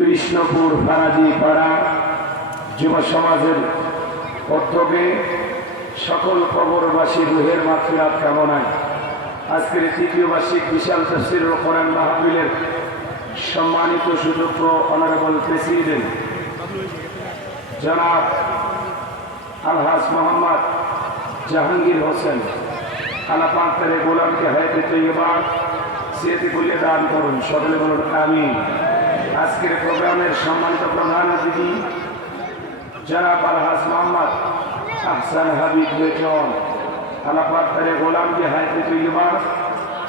কৃষ্ণপুর ফারাজি পাড়া যুব সমাজের উদ্যোগে সকল কবরবাসী রুহের মাগফিরাত কামনায় আজকের তৃতীয় বার্ষিক বিশাল তাফসীরুল কোরআন মাহফিলের সম্মানিত সুযোগ্য অনারেবল প্রেসিডেন্ট জনাব আলহাজ মোহাম্মদ জাহাঙ্গীর হোসেন আল্লাহ পাক তার গোলামকে হায়াতে তৈয়বা সিয়াতে বলে দান করুন, সকলে বলুন আমিন। আজকের প্রোগ্রামের সম্মানিত প্রধান অতিথি জনাব আলহাজ মোহাম্মদ আহসান হাবিব বেতন, আল্লাহ পাক তার গোলামকে হায়াতে তৈয়বা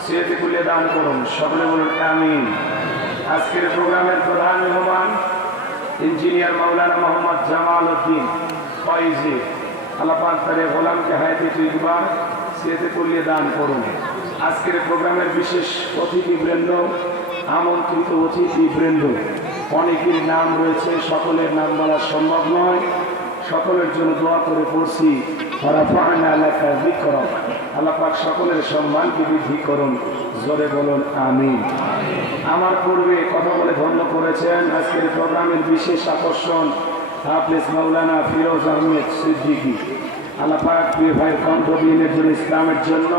সিয়াতে বলে দান করুন, সকলে বলুন আমিন। আজকের প্রোগ্রামের প্রধান মেহমান ইঞ্জিনিয়ার মাওলানা মোহাম্মদ জামাল উদ্দিন ফয়েজি, আল্লাহ পাক তার গোলামকে হায়াতে তৈয়বা সিয়াতে বলে দান করুন। আজকের প্রোগ্রামের বিশেষ অতিথিবৃন্দ, আমন্ত্রিত অতিথিবৃন্দ, অনেকের নাম রয়েছে, সকলের নাম বলা সম্ভব নয়। সকলের জন্য দোয়া করে পড়ছি, আল্লাহ পাক সকলের সম্মানকে বৃদ্ধি করুন, জোরে বলুন আমিন। আমার পূর্বে কথা বলে ধন্য করেছেন আজকের প্রোগ্রামের বিশেষ আকর্ষণ হাফেজ মাওলানা ফিরোজ আহমেদ সিদ্দিকী, আল্লাহ পাক প্রিয় ভাইয়ের কণ্ঠবিহীনের জন্য, ইসলামের জন্য,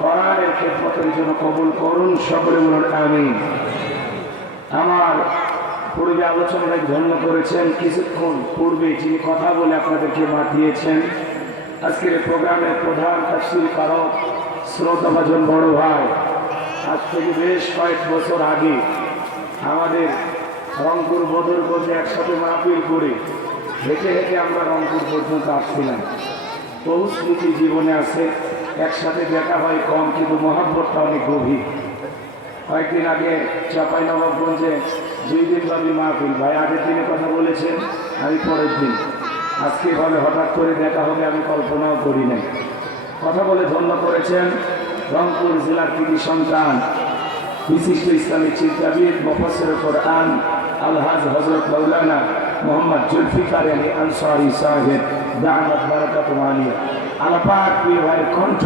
কোরআনের খেদমতের জন্য কবুল করুন, সকলে বলুন আমিন। আমার পূর্বে আলোচনায় ধন্য করেছেন কিছুক্ষণ পূর্বে যিনি কথা বলে আপনাদেরকে মাতিয়েছেন, আজকের প্রোগ্রামের প্রধান তাফসীর কারক শ্রোতাভাজন বড় ভাই, আজ থেকে বেশ কয়েক বছর আগে আমাদের রংপুর বদরগঞ্জে একসাথে মাহফিল করে হেঁটে হেঁটে আমরা রংপুর পর্যন্ত আসছিলাম। বহু স্মৃতি জীবনে আছে, একসাথে দেখা হয় কম কিন্তু মহাব্বতটা অনেক গভীর। কয়েকদিন আগে চাঁপাইনবাবগঞ্জে 2 দিনব্যাপী মাহফিল, ভাই আগের দিনে কথা বলেছেন, আমি পরের দিন। আজকে ভাবে হঠাৎ করে দেখা হবে আমি কল্পনাও করি নাই। কথা বলে ধন্য করেছেন রংপুর জেলার কৃতি সন্তান, বিশিষ্ট ইসলামী চিন্তাবিদ, মুফাসসির কোরআন আলহাজ হযরত মাওলানা মোহাম্মদ জুলফিকার আলী আনসারী সাহেব দামাত বারাকাতুহু আলিয়া। আল্লাহ পাক প্রিয় ভাইয়ের কণ্ঠ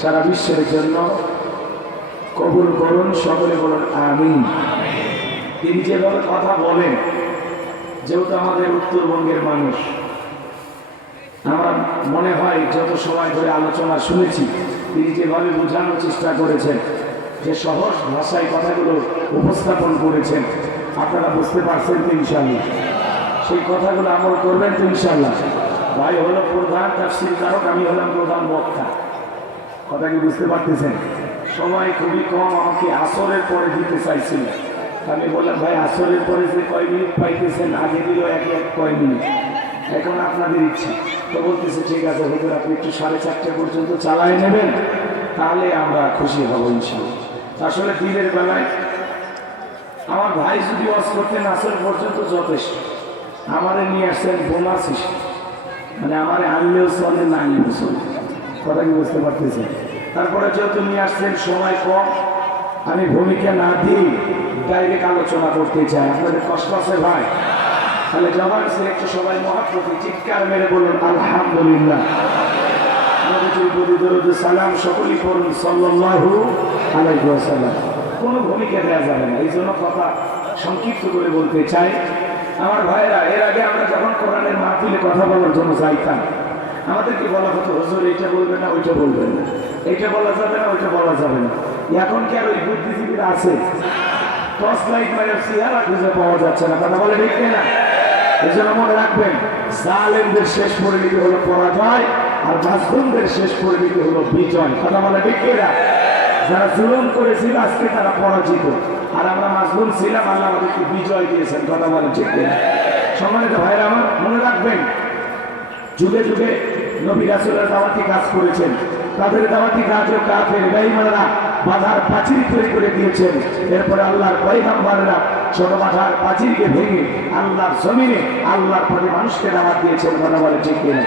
সারা বিশ্বের জন্য কবুল করুন, সকলে বলুন আমিন। তিনি যেভাবে কথা বলেন, যেহেতু আমাদের উত্তরবঙ্গের মানুষ, আমার মনে হয় যত সময় ধরে আলোচনা শুনেছি, তিনি যেভাবে বোঝানোর চেষ্টা করেছেন, যে সহজ ভাষায় কথাগুলো উপস্থাপন করেছেন, আপনারা বুঝতে পারছেন তো ইনশাআল্লাহ? সেই কথাগুলো আমল করবেন তো ইনশাআল্লাহ? ভাই হলো প্রধান তাফসীর কারক, আমি হলাম প্রধান বক্তা। কথা কি বুঝতে পারতেছেন? সময় খুবই কম, আমাকে আসরের পরে দিতে চাইছিল। আমি বললাম ভাই আসরের পরে যে কয় মিনিট পাইতেছেন, আগে দিল এক কয় মিনিট, এখন আপনাদের ইচ্ছা। তো বলতেছে ঠিক আছে হুজুর, আপনি একটু 4:30 পর্যন্ত চালায় নেবেন, তাহলে আমরা খুশি হব ইনশাআল্লাহ। আসলে দিনের বেলায় আমার ভাই যদি ওয়াজ করতেন আসর পর্যন্ত যথেষ্ট। আমারে নিয়ে আসছেন বোনাস হিসেবে, মানে আমারে আনলেও চলে, না আনলেও চলে। কথা কি বুঝতে পারতেছেন? তারপরে যেহেতু নিয়ে আসছেন সময় কম, আমি ভূমিকা না দিয়ে ডাইরেক্ট আলোচনা করতে চাই। আপনাদের কষ্ট আছে ভাই? তাহলে জবান সে একটু সবাই মহাপ্রতি চিৎকার মেরে বলুন আলহামদুলিল্লাহ। নবীজির প্রতি দরুদ সালাম সকলেই করুন সাল্লাল্লাহু আলাইহি ওয়াসাল্লাম। কোনো ভূমিকা দেওয়া যাবে না, এই জন্য কথা সংক্ষিপ্ত করে বলতে চাই। আমার ভাইরা, এর আগে আমরা যখন কোরআনের মাহফিলে কথা বলার জন্য যাইতাম, আমাদেরকে বলা হতো হুজুর এইটা বলবেন না, ওইটা বলবেন না, এইটা বলা যাবে না, ওইটা বলা যাবে না। এখন কি আর ওই বুদ্ধিজীবীরা আছে? টর্চ লাইট মারের চেহারা খুঁজে পাওয়া যাচ্ছে না। কথা বলে ঠিক না? এই জন্য মনে রাখবেন, জালেমদের শেষ পরিণতি হলো পরাজয়, আর মাজলুমদের শেষ পরিণতি হলো বিজয়। কথা বলে ঠিক না? যারা জুলুম করেছিল আজকে তারা পরাজিত, আর আমরা মাজলুম ছিলাম, আল্লাহ আমাদেরকে বিজয় দিয়েছেন। কথা বলে ঠিক না? সম্মানিত ভাইরা আমার, মনে রাখবেন, যুগে যুগে নবী রাসূলের দাওয়াতি কাজ করেছেন, তাদের দাওয়াতি কাজও কাফের বেঈমানরা বাধার প্রাচীর তৈরি করে দিয়েছেন। এরপরে আল্লাহর পয়গম্বররা ছোট বাধার প্রাচীরকে ভেঙে আল্লাহর জমিনে আল্লাহর প্রতি মানুষকে দাওয়াত দিয়েছেন। কথা বলে ঠিক কিনা?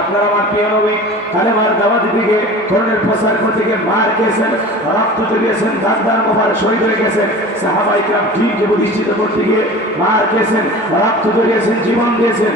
আপনারা আমার প্রিয় নবী কালেমার দাওয়াত দিকে কোরআনের প্রচার করতে গিয়ে মার খেয়েছেন, রক্ত ঝরিয়েছেন, দাঁত মোবারক শহীদ হয়ে গেছেন। সাহাবায়ে কেরাম দ্বীনকে প্রতিষ্ঠিত করতে গিয়ে মার খেয়েছেন, রক্ত ঝরিয়েছেন, জীবন দিয়েছেন।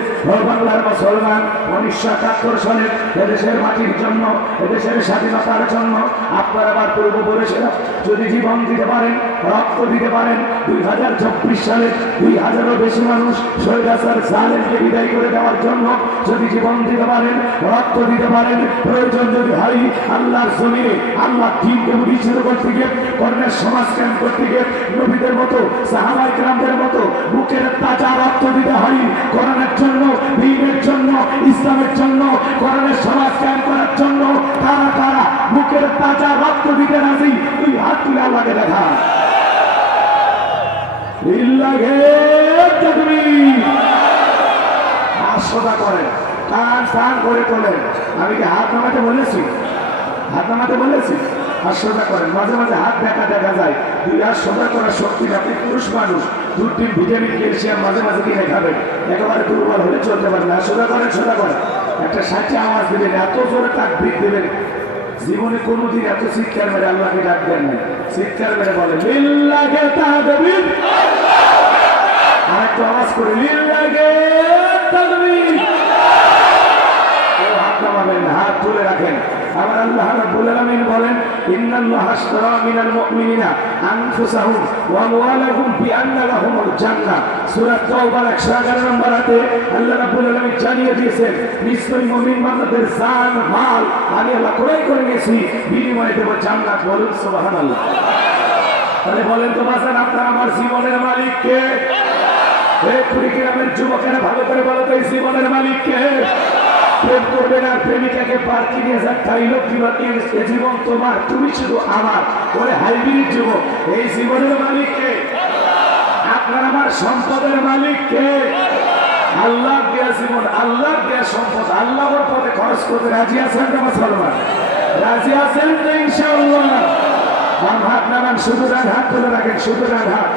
বাংলার মুসলমান 1971 সালে এদেশের মাটির জন্য, এদেশের স্বাধীনতার জন্য আপনার আবার পূর্বপুরুষেরা যদি জীবন দিতে পারেন, রক্ত দিতে পারেন। 2024 সালে 2000-এরও বেশি মানুষ স্বৈরাচার জালেমকে বিদায় করে দেওয়ার জন্য যদি জীবন দিতে পারেন, রক্ত দিতে পারেন, প্রয়োজন যদি হয় আল্লাহর জমিনে আল্লাহ দিনকে প্রতিষ্ঠিত করতে গিয়ে, কর্মের সমাজ ক্যাম্প করতে গিয়ে নবীদের মতো সাহাবায়ে কেরামদের মতো বুকের তাজা রক্ত দিতে হয় কোরআনের জন্য, দ্বীনের জন্য, ইসলামের জন্য, কোরআনের সমাজ ক্যাম্প করার জন্য। তারা তারা বুকের তাজা রক্ত দিতে রাজি, তুই হাত তুলে আল্লাহকে দেখা। সোজা করেন, টান টান করে তোলেন। আমি কি হাত নামাতে বলেছি? হাত নামাতে বলেছি? আর সোজা করেন। মাঝে মাঝে হাত দেখা দেখা যায়। 2 হাত সোজা করার শক্তি, আপনি পুরুষ মানুষ, 2-3 ভিটামিন ক্যালসিয়াম মাঝে মাঝে কিনে খাবেন, একেবারে দুর্বল হলে চলতে পারবে না। সোজা করেন, সোজা করেন। একটা সাথে আওয়াজ দিবেন, এত জোরে তাকবীর দিবেন, জীবনে কোনোদিন এত চিৎকার মেরে আল্লাহকে ডাকবেন না। চিৎকার মেরে বলে লিল্লাহি তাকবীর, আর একটু আওয়াজ করে লিল্লাহি তাকবীর। হাত নামাবেন, হাত তুলে রাখেন। আবার আল্লাহ রাব্বুল আলামিন বলেন ইন্নাল্লাহা আশতারা মিনাল মুমিনিনা আনফুসাহুম ওয়া আমওয়ালাহুম বিআন্না লাহুমুল জান্নাহ। সূরা তাওবার 111 নম্বর আয়াতে আল্লাহ রাব্বুল আলামিন জানিয়ে দিয়েছেন, নিশ্চয়ই মুমিন বান্দাদের জান মাল আমি আল্লাহ ক্রয় করে নিয়েছি, বিনিময়ে দেব জান্নাত। বলুন সুবহানাল্লাহ। তাহলে বলেন তো বাজান, আপনার আমার জীবনের মালিক কে? এই কুড়িগ্রামের যুবকেরা ভালো করে বলো তো, এই জীবনের মালিক কে? প্রেম করবে না, প্রেমিকাকে পার্কে নিয়ে যাক, চাইলো কিবা এ জীবন তোমার, তুমি শুধু আমার, বলে হাইব্রিড যুবক। এই জীবনের মালিক কে? আপনার আমার সম্পদের মালিক কে? আল্লাহ দেয়া জীবন, আল্লাহ দেয়া সম্পদ, আল্লাহর পথে খরচ করতে রাজি আছেন তো মুসলমান? রাজি আছেন তো ইনশাআল্লাহ? হাত নামান, শুধু ডান হাত তুলে রাখেন, শুধু ডান হাত।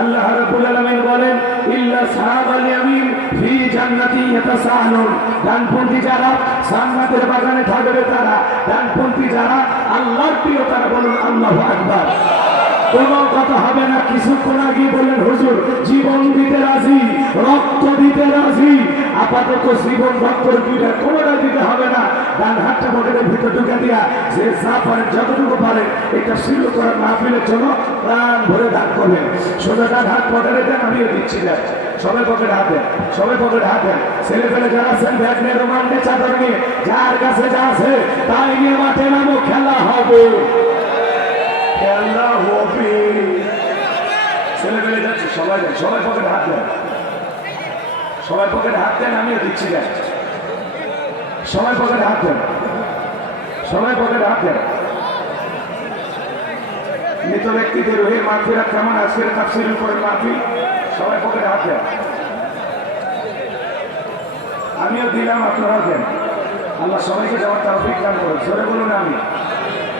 আল্লাহ রাব্বুল আলামিন বলেন ইল্লা সাহাবাল ইয়ামিন ফি জান্নাতি ইয়াতাসাআলুন। ডানপন্থী যারা জান্নাতের বাগানে থাকবে, তারা ডানপন্থী যারা আল্লাহর প্রিয়, তারা বলুন আল্লাহু আকবার। কোনো কথা হবে না। কিছুক্ষণ আগে বললেন হুজুর জীবন দিতে রাজি, রক্ত দিতে রাজি। আপাতত জীবন রক্ত দুইটা কোনোটা দিতে হবে না। ডান হাতটা পকেটের ভিতর ঢুকে দিয়া যে যা পারেন যতটুকু পারেন এটা শুরু করার মাহফিলের জন্য প্রাণ ভরে দান করবেন। সোজা ডান হাত পকেটে দেন, আমিও দিচ্ছি দেন। সবাই পকেটে হাত দেন, সবাই পকেটে হাত দেন। ছেলে পেলে যারা আছেন ব্যাগ নিয়ে, রোমান নিয়ে, চাদর নিয়ে, যার কাছে যা আছে তাই নিয়ে মাঠে নামো, খেলা হবে, খেলা হবে। ছেলে পেলে যাচ্ছে, সবাই দেন, সবাই পকেটে হাত দেন, সবাই পকেটে হাত দেন, আমিও দিচ্ছি দেন। সবাই পকেটে হাত দেন, সবাই পকেটে হাত দেন। মৃত ব্যক্তিদের রুহের মাগফিরাত কেমন, আজকের তাফসীরের উপরের মাহফিল, সবাই পকেটে হাত দেন। আমিও দিলাম, আপনারাও দেন। আল্লাহ সবাইকে যাওয়ার তৌফিক দান করুন। জোরে বলুন আমি,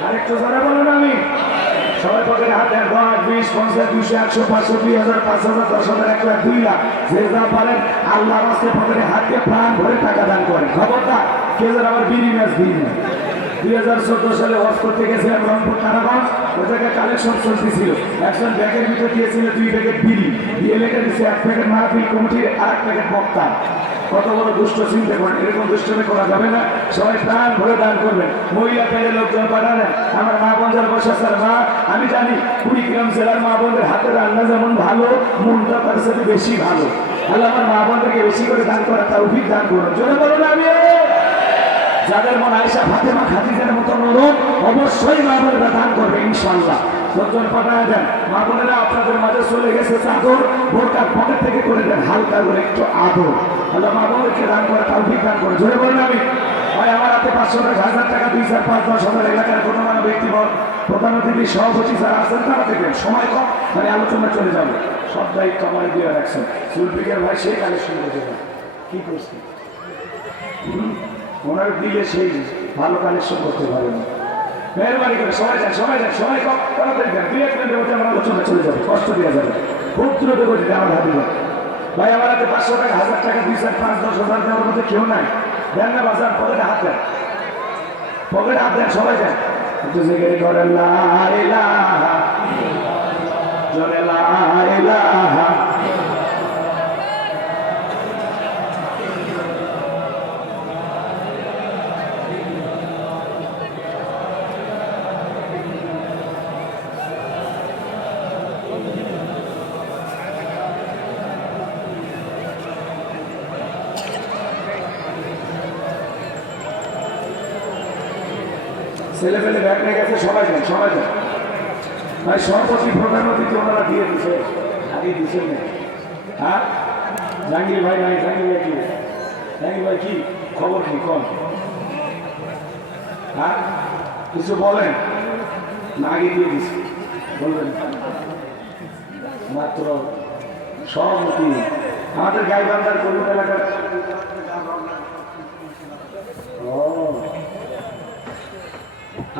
আরেকটু জোরে বলুন আমি। সবাই পকেটে হাত দেন। 10, 20, 50, 200, 100, 500, 2000, 5000, 10,000, 1 লাখ, 2 লাখ, যে যা পারেন আল্লাহর রাস্তায় পকেটে হাত দিয়ে প্রাণ ভরে টাকা দান করেন। খবরদার কেউ যেন আমার বিড়ি ম্যাচ দিই না। 2014 সালে ওয়াজ করতে গেছিলাম রংপুর কারাগঞ্জ, ওই জায়গায় কালেকশন চলতেছিল। একজন ব্যাগের ভিতরে দিয়েছিল 2 প্যাকেট বিড়ি, দিয়ে লেখা দিচ্ছে 1 প্যাকেট মাহফিল কমিটির, আর 1 প্যাকেট বক্তা। কত বড় দুষ্ট চিন্তা করেন, এরকম দুষ্টমি করা যাবে না। সবাই প্রাণ ভরে দান করবেন। মহিলা পেলে লোকজন পাঠালেন। আমার মা বোনদের বসে স্যার মা, আমি জানি কুড়িগ্রাম জেলার মা বোনদের হাতের রান্না যেমন ভালো, মনটা তার সাথে বেশি ভালো। আল্লাহ আমার মা বোনদেরকে বেশি করে দান করা তৌফিক দান করুন। জোরে বলুন আমি। যাদের মন আয়েশা ফাতেমা খাদিজার মতো নরম, অবশ্যই মা বোনেরা দান করবে ইনশাআল্লাহ। লোকজন পাঠায় দেন। মা বোনেরা আপনাদের মাঝে চলে গেছে চাদর, বোরকার পকেট থেকে করে দেন হালকা করে একটু আদর। আল্লাহ মা বোনকে দান করা তৌফিক দান করে। জোরে বলুন আমি। ভাই আমার হাতে 500 টাকা, 1000 টাকা, 2, 4, 5, 10 হাজার এলাকার গণ্যমান্য ব্যক্তিবর্গ, প্রধান অতিথি, সভাপতি যারা আছেন তারা দেখবেন। সময় কম, মানে আলোচনা চলে যাবে। সব দায়িত্ব আমার দিয়ে রাখছেন। সুলফিকার ভাই সেই কালেকশন করে দেবেন। কি করছি ওনার দিলে সেই ভালো কালেকশন করতে পারে না। মেহরবানি করে সবাই যান, সবাই যান, সবাই কম তারা দেখবেন। 2-1 মিনিটের মধ্যে আমার আলোচনা চলে যাবে, কষ্ট দেওয়া যাবে। খুব দ্রুত গতিতে আমার হাতে দেন। ভাই আমার হাতে 500 টাকা, 1000 টাকা, 2, 4, 5, 10 হাজার দেওয়ার মধ্যে কেউ নাই। দেন না বাজার, পকেটে হাত দেন, পকেটে হাত দেন, সবাই দেন। একটু জিকির করেন লা ইলাহা, জোরে লা ইলাহা। ছেলে পেলে ব্যাগ নিয়ে গেছে, সবাই যান সবাই যান ভাই। সভাপতি প্রধান অতিথি ওনারা দিয়ে দিচ্ছে, আগে দিচ্ছেন না। হ্যাঁ জাহাঙ্গীর ভাই নাই, জাহাঙ্গীর ভাই কি, জাহাঙ্গীর ভাই কি খবর কি কম? হ্যাঁ কিছু বলেন না, আগে দিয়ে দিচ্ছি বলবেন মাত্র সভাপতি আমাদের গাইবান্ধার কলকাতা এলাকার।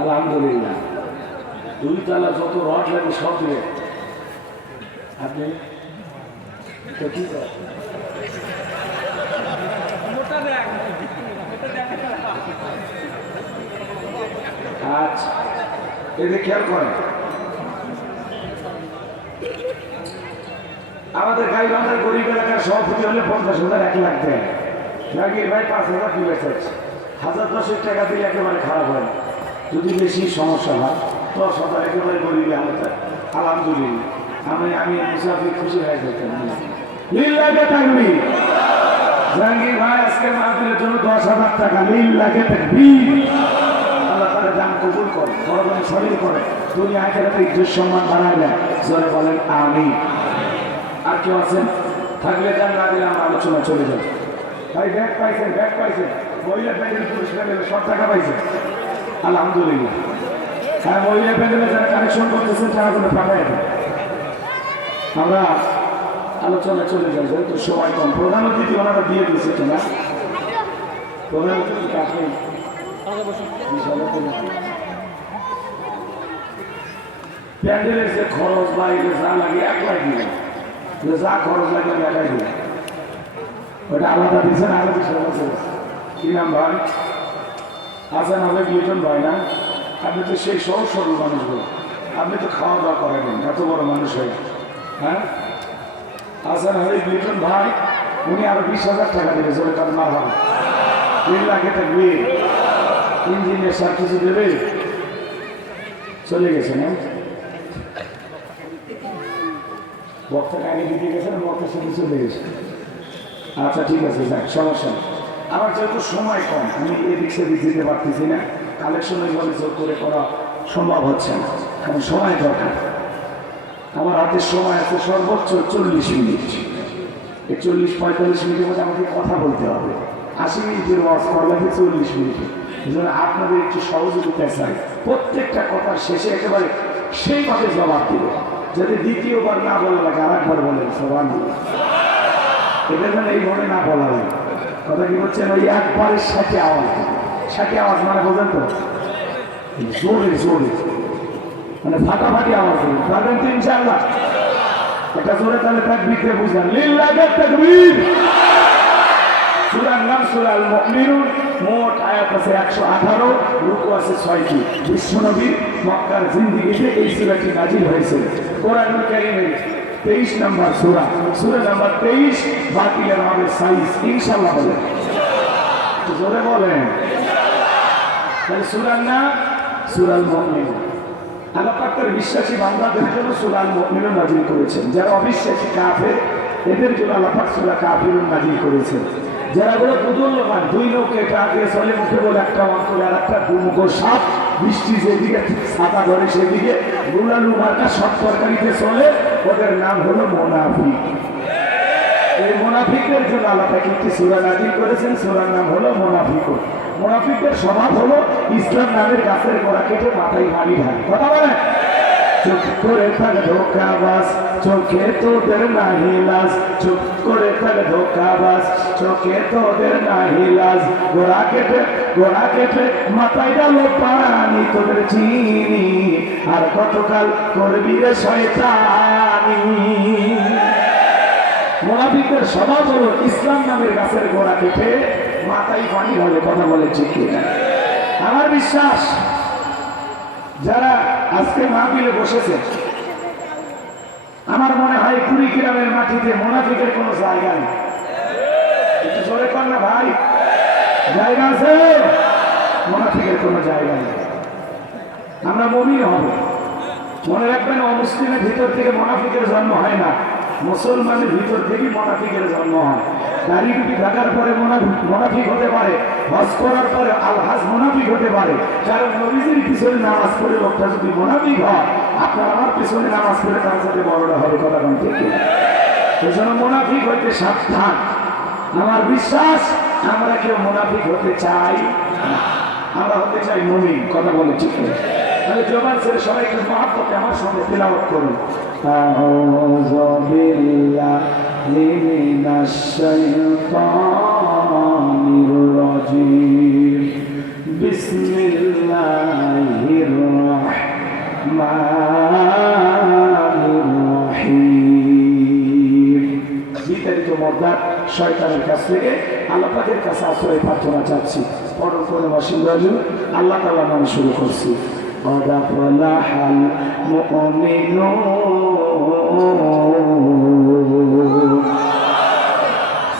আলহামদুলিল্লাহ, 2 তলা যত রড লাগে সব দিয়ে আপনি তো কি করেন? আচ্ছা এদের খেয়াল করেন, আমাদের গাইবান্ধার গরিব এলাকার সভাপতি হলে 50,000 1 লাখ দেয়। জাহাঙ্গীর ভাই 5,000 দিবে চাইছে, 1010 টাকা দিলে একেবারে খারাপ হয়। যদি বেশি সমস্যা হয় 10,000 একেবারে গরিবে আমাদের। আলহামদুলিল্লাহ আমি মুসাফির খুশি হয়ে যেতাম। লিল্লাহে তাকবীর। জাহাঙ্গীর ভাই আজকে মাহফিলের জন্য 10,000 টাকা। লিল্লাহে তাকবীর। আল্লাহ তাআলা দান কবুল করে, বড় শরীর করে, দুনিয়া আখিরাতে ইজ্জত সম্মান বাড়ায় দেয়। জোরে বলেন আমিন। আর কেউ আছেন থাকলে যান, না দিলে আমরা আলোচনা চলে যাব। ভাই ব্যাগ পাইছেন, ব্যাগ পাইছেন, মহিলা প্যান্ডেল পুরস্কার পেলে সব টাকা পাইছেন আলহামদুলিল্লাহ। হ্যাঁ মহিলা প্যান্ডেলে যারা কানেকশন করতেছেন তারা কোনো পাঠায় দেন। আমরা আলোচনা চলে যাই, যেহেতু সময় কম। প্রধান অতিথি ওনারা দিয়ে দিয়েছে কিনা? প্রধান অতিথি কাকে প্যান্ডেলের যে খরচ বা যা লাগে 1 লাখ দিলেন, যা খরচ লাগে আমি একাই দিলাম, ওটা আলাদা দিচ্ছেন। আলাদা বিষয় আছে কি নাম ভাই? আছেন হবে দুজন ভাই না? আপনি তো সেই সহজ সরল মানুষগুলো, আপনি তো খাওয়া দাওয়া করাবেন, এত বড় মানুষ হয়ে। হ্যাঁ আছেন হবে দুজন ভাই, উনি আরো 20,000 টাকা দেবে। জোরে তার মার হবে 3 লাখে থাকবে। ইঞ্জিনিয়ার সব কিছু দেবে। চলে গেছে না বক্তাকে আগে দিতে গেছেন, বক্তার সাথে চলে গেছে। আচ্ছা ঠিক আছে, যাক সমস্যা নেই। আমার যেহেতু সময় কম, আমি এদিক সেদিক দিতে পারতেছি না, কালেকশন ওইভাবে জোর করে করা সম্ভব হচ্ছে না, কারণ সময় দরকার। আমার হাতে সময় আছে সর্বোচ্চ 40 মিনিট। এই 40-45 মিনিটের মধ্যে আমাকে কথা বলতে হবে। 80 মিনিটের ওয়াজ করা লাগে 40 মিনিটে। এই জন্য আপনাদের একটু সহযোগিতা চাই। প্রত্যেকটা কথার শেষে একেবারে সেইভাবে জবাব দিব, যদি দ্বিতীয়বার না বলা লাগে আরেকবার বলেন সুবহানাল্লাহ। এটা যেন এই মনে না বলা লাগে। কথা কি বলছেন? ওই একবারের সাথে আওয়াজ, সাথে আওয়াজ মানে বোঝেন তো, জোরে জোরে মানে ফাটাফাটি আওয়াজ দেবেন, পারবেন তো ইনশাআল্লাহ? এটা জোরে তাহলে তাকবীর দিয়ে বুঝলেন। লিল্লাহি তাকবীর। সূরার নাম সূরা আল মুমিনুন। মোট আয়াত আছে 118, রুকু আছে 6টি। বিশ্বনবীর মক্কার জিন্দেগিতে এই সূরাটি নাজিল হয়েছে। কোরআনুল কারীমের 23 নম্বর সূরা, সূরা নাম্বার 23। বাকিলের হবে 22 ইনশাআল্লাহ। বলেন জোরে বলেন। তাহলে সূরার নাম সূরা আল মুমিনুন। আল্লাহ পাকের বিশ্বাসী বান্দাদের জন্য সূরা আল মুমিনুন নাজিল করেছেন। যারা অবিশ্বাসী কাফের এদের জন্য আল্লাহ পাক সূরা কাফিরুন নাজিল করেছেন। যারা বলে দুদুল্যমান, 2 নৌকে আগে চলে, মুখে বলে একটা অন্তরে আর একটা, দুমুখো সাপ, বৃষ্টি যেদিকে ছাতা ধরে সেদিকে, গুলালু মার্কা সব তরকারিতে চলে, ওদের নাম হলো মুনাফিক। এই মুনাফিকদের জন্য আল্লাহ পাক একটি সূরা নাজিল করেছেন, সূরার নাম হলো মুনাফিকুন। মুনাফিকদের স্বভাব হলো ইসলাম নামের গাছের গোড়া কেটে মাথায় মারি ঢালে। কথা বলে চুপ করে থাক ধোকাবাজ, চোখে তোদের নাহি লাজ। চুপ করে থাক ধোকাবাজ, চোখে তোদের নাহি লাজ। গোড়া কেটে মাথায় ডালো পানি, তোদের চিনি আর কতকাল করবি রে শয়তানি। মুনাফিকদের স্বভাব হলো ইসলাম নামের গাছের গোড়া কেটে মাথায় পানি ঢালে। কথা বলে ঠিক কিনা? আমার বিশ্বাস যারা আজকে মাহফিলে বসেছে, আমার মনে হয় কুড়িগ্রামের মাটিতে মুনাফিকের কোনো জায়গা নেই। একটু জোরে কর না ভাই, জায়গা আছে? মুনাফিকের কোনো জায়গা নেই। আমরা মুমিন হব। মনে রাখবেন, অমুসলিমের ভিতর থেকে মুনাফিকের জন্ম হয় না, মুসলমানের ভিতর থেকে মুনাফিকের জন্ম হয়। দাড়ি টুপি থাকার পরে মুনাফিক হতে পারে, হজ করার পরে আলহাজ মুনাফিক হতে পারে। কারণ নবীজির পিছনে নামাজ পড়ে লোকটা যদি মুনাফিক হয়, আপনার আমার পিছনে নামাজ পড়ে তার সাথে বড়টা হবে, কথা বলতে ঠিক না? এই জন্য মুনাফিক হইতে সাবধান। আমার বিশ্বাস আমরা কেউ মুনাফিক হতে চাই না, আমরা হতে চাই মুমিন, কথা বলে ঠিক না? তাহলে জবান ছেড়ে সবাই একটু মহাব্বতে আমার সঙ্গে তিলাওয়াত করুন। আউযু বিল্লাহি মিনাশ শাইতানির রাজীম। বিসমিল্লাহির রাহমানির রহিম। বিতাড়িত মর্দার শয়তানের কাছ থেকে আল্লাহ পাকের কাছে আশ্রয় প্রার্থনা চাচ্ছি। পরম করে বাসিন্দাজু আল্লাহ তাআলার নামে শুরু করছি। قد أفلح المؤمنون।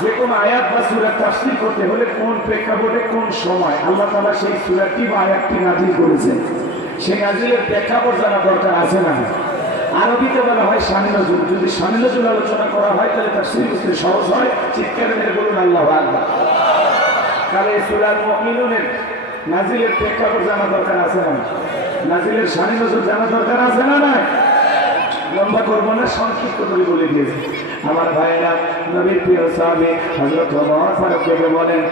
যে কোন আয়াত বা সূরা তাফসীর করতে হলে কোন প্রেক্ষাপটে কোন সময় আল্লাহ তাআলা সেই সূরাটি বা আয়াতটি নাযিল করেছেন, সেই নাযিলের প্রেক্ষাপট জানা দরকার আছে না? আরবিতে বলা হয় শানে নজুল। যদি শানে নজুল আলোচনা করা হয় তাহলে তাফসীর বুঝতে সহজ হয়। চিৎকার মেরে বলুন আল্লাহু আকবার। তাহলে সূরা মুমিনুনের নাযিলের প্রেক্ষাপট জানা দরকার আছে না? নাযিলের শানে নজুল জানা দরকার আছে না? না, লম্বা করবো না, সংক্ষিপ্ত করে বলে দিয়েছি। আমার ভাইয়েরা, নবীর প্রিয় সাহাবী হযরত ওমর ফারুক বলেন,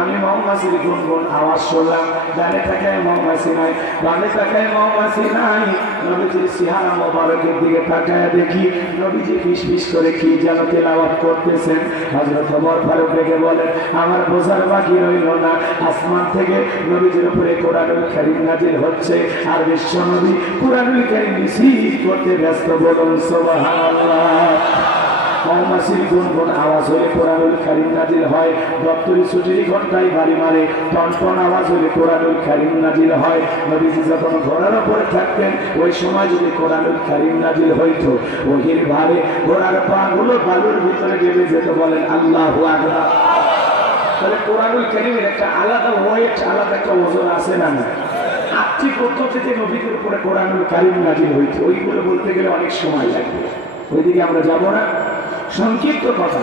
আমি মৌমাছির গুনগুন আওয়াজ শুনলাম। ডানে তাকায় মৌমাছি নাই, বামে তাকায় মৌমাছি নাই। নবীজির চেহারা মোবারকের দিকে তাকায় দেখি নবীজি ফিসফিস করে কি যেন তেলাওয়াত করতেছেন। হযরত ওমর ফারুক বলেন, আমার বোঝার বাকি রইল না, আসমান থেকে নবীজির উপরে কোরআনুল কারীম নাযিল হচ্ছে, আর বিশ্ব নবী কোরআনুল কারীম রিসিভ করতে ব্যস্ত। বলুন সুবহানাল্লাহ। মৌমাছির গুনগুন আওয়াজ হলে কোরআনুল কারীম নাযিল হয়। দপ্তরি ছুটির ঘন্টায় বাড়ি মারে টনটন আওয়াজ হলে কোরআনুল কারীম নাযিল হয়। নবীজি যখন ঘোড়ার উপরে থাকতেন ওই সময় যদি কোরআনুল কারীম নাযিল হইতো, ওহির ভারে ঘোড়ার পা গুলো বালুর ভিতরে ডেবে যেত। বলেন আল্লাহু আকবার। তাহলে কোরআনুল কারীমের একটা আলাদা ওয়েট, আলাদা একটা ওজন আছে না? না, আত্মিক পদ্ধতিতে নবীদের উপরে কোরআনুল কারীম নাযিল হইতো। ওইগুলো বলতে গেলে অনেক সময় লাগবে, ওইদিকে আমরা যাব না। সংক্ষিপ্ত কথা,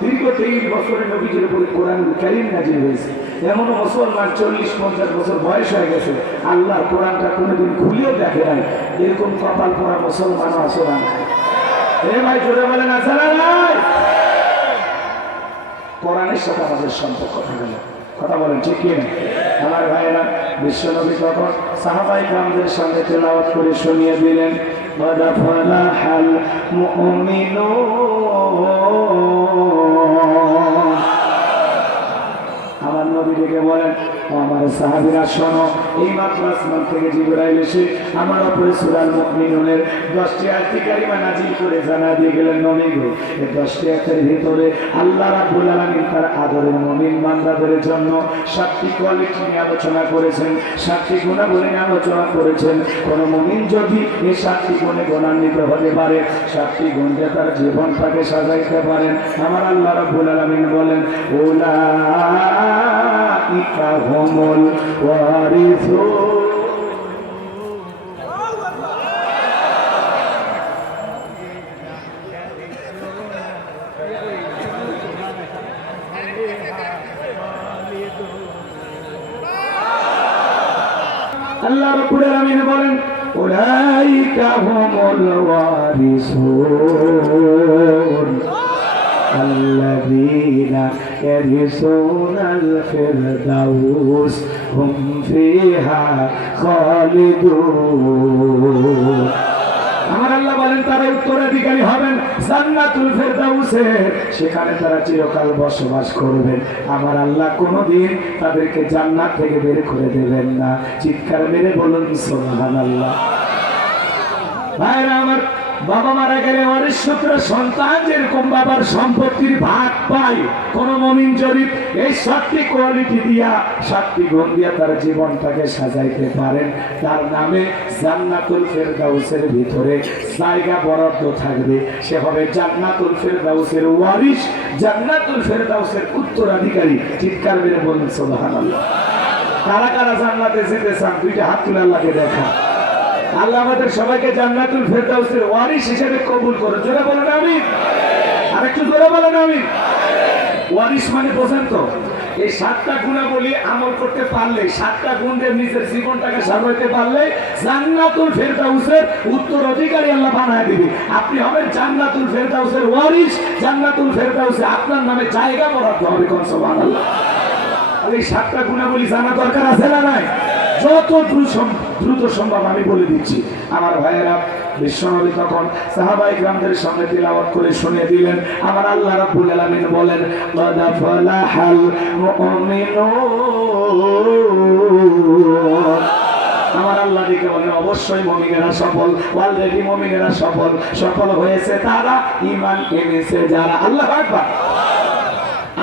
দীর্ঘ 23 বছরে নবীজির উপরে কোরআনুল কারীম নাযিল হয়েছে। এমন মুসলমান 40-50 বছর বয়স হয়ে গেছে, আল্লাহর কোরআনটা কোনোদিন খুলেও দেখে নাই। এরকম কপাল পড়া মুসলমানও আছে না? এ ভাই জোরে বলেন আছে না? নাই। কোরআনের সাথে আমাদের সম্পর্ক থাকে না, কথা বলেন ঠিক কি না? আমার ভাইয়েরা, বিশ্বনবী তখন সাহাবায়ে কেরামদের সামনে তেলাওয়াত করে শুনিয়ে দিলেন, قد أفلح المؤمنون। আমার নবী ডেকে বলেন, আমার সাহাবীরা শোনো, এই মাত্র আসমান থেকে জিবরাইল এসে আমার উপরে সূরা মুমিনুনের 10টি আয়াত কারিমা নাযিল করে জানা দিয়ে গেলেন, নবী গো, এই 10টি আয়াতের ভিতরে আল্লাহ রাব্বুল আলামিন তার আদরের মুমিন বান্দাদের জন্য 7টি কোয়ালিটি নিয়ে আলোচনা করেছেন, 7টি গুণাবলী নিয়ে আলোচনা করেছেন। কোন মুমিন যদি এই 7টি গুণে গুণান্বিত হতে পারে, 7টি গুণ দিয়ে তার জীবনটাকে সাজাইতে পারেন, আমার আল্লাহ রাব্বুল আলামিন বলেন, উলাইকা হুমুল ওয়ারিসুন। আল্লাহ রাব্বুল আলামিন বলেন, উলাইকা হুমুল ওয়ারিসুন الذين يرثون الفردوس هم فيها خالدون। আমার আল্লাহ বলেন তারা উত্তরাধিকারী হবেন জান্নাতুল ফেরদাউসের, সেখানে তারা চিরকাল বসবাস করবেন। আমার আল্লাহ কোনোদিন তাদেরকে জান্নাত থেকে বের করে দেবেন না। চিৎকার মেরে বলুন সুবহানাল্লাহ। ভাইরা আমার, বাবা মারা গেলে ওয়ারিশ সূত্রে সন্তান যেরকম বাবার সম্পত্তির ভাগ পায়, কোন মুমিন যদি এই 7টি কোয়ালিটি দিয়া 7টি গুণ দিয়া তার জীবনটাকে সাজাইতে পারেন, তার নামে জান্নাতুল ফেরদাউসের ভিতরে জায়গা বরাদ্দ থাকবে। সে হবে জান্নাতুল ফেরদাউসের ওয়ারিশ, জান্নাতুল ফেরদাউসের উত্তরাধিকারী। চিৎকার মেরে বলুন সুবহানাল্লাহ। কারা কারা জান্নাতে যেতে চান? দুইটা হাত তুলে আল্লাহকে দেখা। আল্লাহ আমাদের সবাইকে জান্নাতুল ফেরদাউসের ওয়ারিশ হিসেবে কবুল করুন। জোরে বলেন আমিন। আরেকটু জোরে বলেন আমিন। ওয়ারিস মানে বোঝেন তো, এই 7টা গুণাবলী আমল করতে পারলে, 7টা গুণ দিয়ে নিজের জীবনটাকে সাজাইতে পারলে জান্নাতুল ফেরদাউসের উত্তরাধিকারী আল্লাহ বানায় দিবে। আপনি হবেন জান্নাতুল ফেরদাউসের ওয়ারিস, জান্নাতুল ফেরদাউসে আপনার নামে জায়গা বরাদ্দ হবে। কোন সুবহানাল্লাহ। এই 7টা গুণাবলী জানা দরকার আছে না নাই? যত দ্রুত সম্ভব আমি বলে দিচ্ছি। আমার ভাইয়েরা, বিশ্বনবী তখন সাহাবায়ে কিরামদের সামনে তিলাওয়াত করে শুনিয়ে দিলেন। আমার আল্লাহ রাব্বুল আলামিন বলেন, ক্বাদ ফালাহাল মুমিনুন। আমার আল্লাহ দিকে বলেন অবশ্যই মুমিনেরা সফল, অলরেডি মুমিনেরা সফল। সফল হয়েছে তারা ঈমান এনেছে যারা। আল্লাহু আকবার।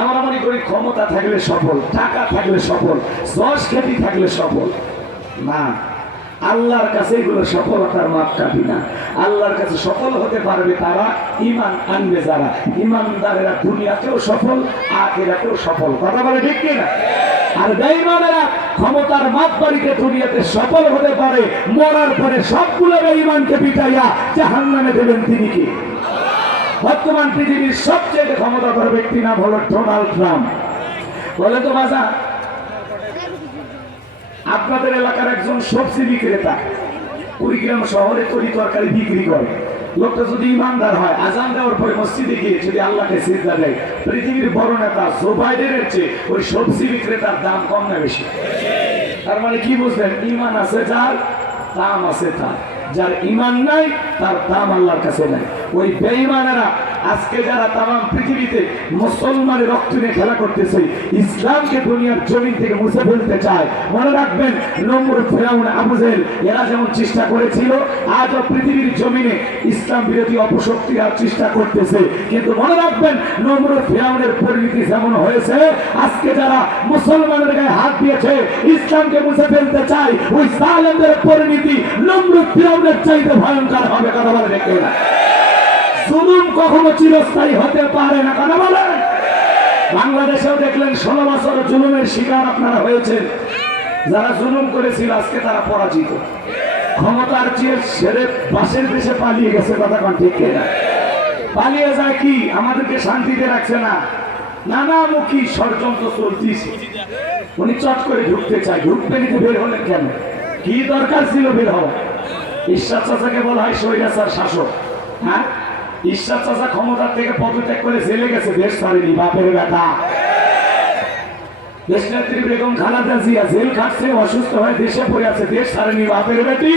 আমরা মনে করি ক্ষমতা থাকলে সফল, টাকা থাকলে সফল, যশ খ্যাতি থাকলে সফল না। আল্লাহর কাছে এগুলো সফলতার মাপকাঠি না। আল্লাহর কাছে সফল হতে পারবে তারা ঈমান আনবে যারা। ঈমানদারেরা দুনিয়াতেও সফল, আখিরাতেও সফল। কথা বলে ঠিক কি না? আর বেঈমানেরা ক্ষমতার মাপবাড়িতে দুনিয়াতে সফল হতে পারে, মরার পরে সবগুলো বেঈমানকে পিটাইয়া জাহান্নামে দেবেন তিনি কি? বর্তমান পৃথিবীর সবচেয়ে ক্ষমতাধর ব্যক্তি নাম হলো ডোনাল্ড ট্রাম্প। বলে তো বাজা, আপনাদের এলাকার একজন সবজি বিক্রেতা কুড়িগ্রাম শহরে তরি তরকারি বিক্রি করে। লোকটা যদি ইমানদার হয়, আজান দেওয়ার পরে মসজিদে গিয়ে যদি আল্লাহকে সিজদা দেয়, পৃথিবীর বড় নেতা জো বাইডেনের চেয়ে ওই সবজি বিক্রেতার দাম কম না বেশি? তার মানে কি বুঝলেন? ইমান আছে যার, দাম আছে তার। যার ইমান নাই তার দাম আল্লাহর কাছে নাই। ওই বেঈমানেরা আজকে যারা তাম পৃথিবীতে মুসলমানের রক্ত নিয়ে খেলা করতেছে, ইসলামকে দুনিয়ার জমিন থেকে মুছে ফেলতে চায়। মনে রাখবেন, নমরুদ, ফিরাউন, আবু জেহেল এরা যেমন চেষ্টা করেছিল, আজও পৃথিবীর জমিনে ইসলাম বিরোধী অপশক্তি আর চেষ্টা করতেছে। কিন্তু মনে রাখবেন, নমরুদ, ফিরাউনের পরিণতি যেমন হয়েছে, আজকে যারা মুসলমানের গায়ে হাত দিয়েছে, ইসলামকে মুছে ফেলতে চায়, ওই জালেমদের পরিণতি নমরুদ, ফিরাউনের চাইতে ভয়ঙ্কর হবে। কথা বলে দেখে না, জুলুম কখনো চিরস্থায়ী হতে পারে না। কথা বলেন। বাংলাদেশেও দেখলেন 16 বছর জুলুমের শিকার আপনারা হয়েছেন। যারা জুলুম করেছিল আজকে তারা পরাজিত, ক্ষমতার চেয়ে ছেড়ে পাশের দেশে পালিয়ে গেছে। কথা কোন ঠিক না? পালিয়ে যায় কি? আমাদেরকে শান্তিতে রাখছে না, নানামুখী ষড়যন্ত্র চলতেছে। উনি চট করে ঢুকতে চায়, ঢুকতে নিতে বের হলেন কেন? কি দরকার ছিল বের হওয়া? ঈশ্বর চাচাকে বলা হয় স্বৈরাচার শাসক। হ্যাঁ, ঈশ্বর চাচা ক্ষমতার থেকে পদত্যাগ করে জেলে গেছে, দেশ ছাড়েনি। বাপের বেটা। দেশনেত্রী বেগম খালেদা জিয়া জেল খাটছে, অসুস্থ হয়ে দেশে পড়ে আছে, দেশ ছাড়েনি। বাপের বেটি।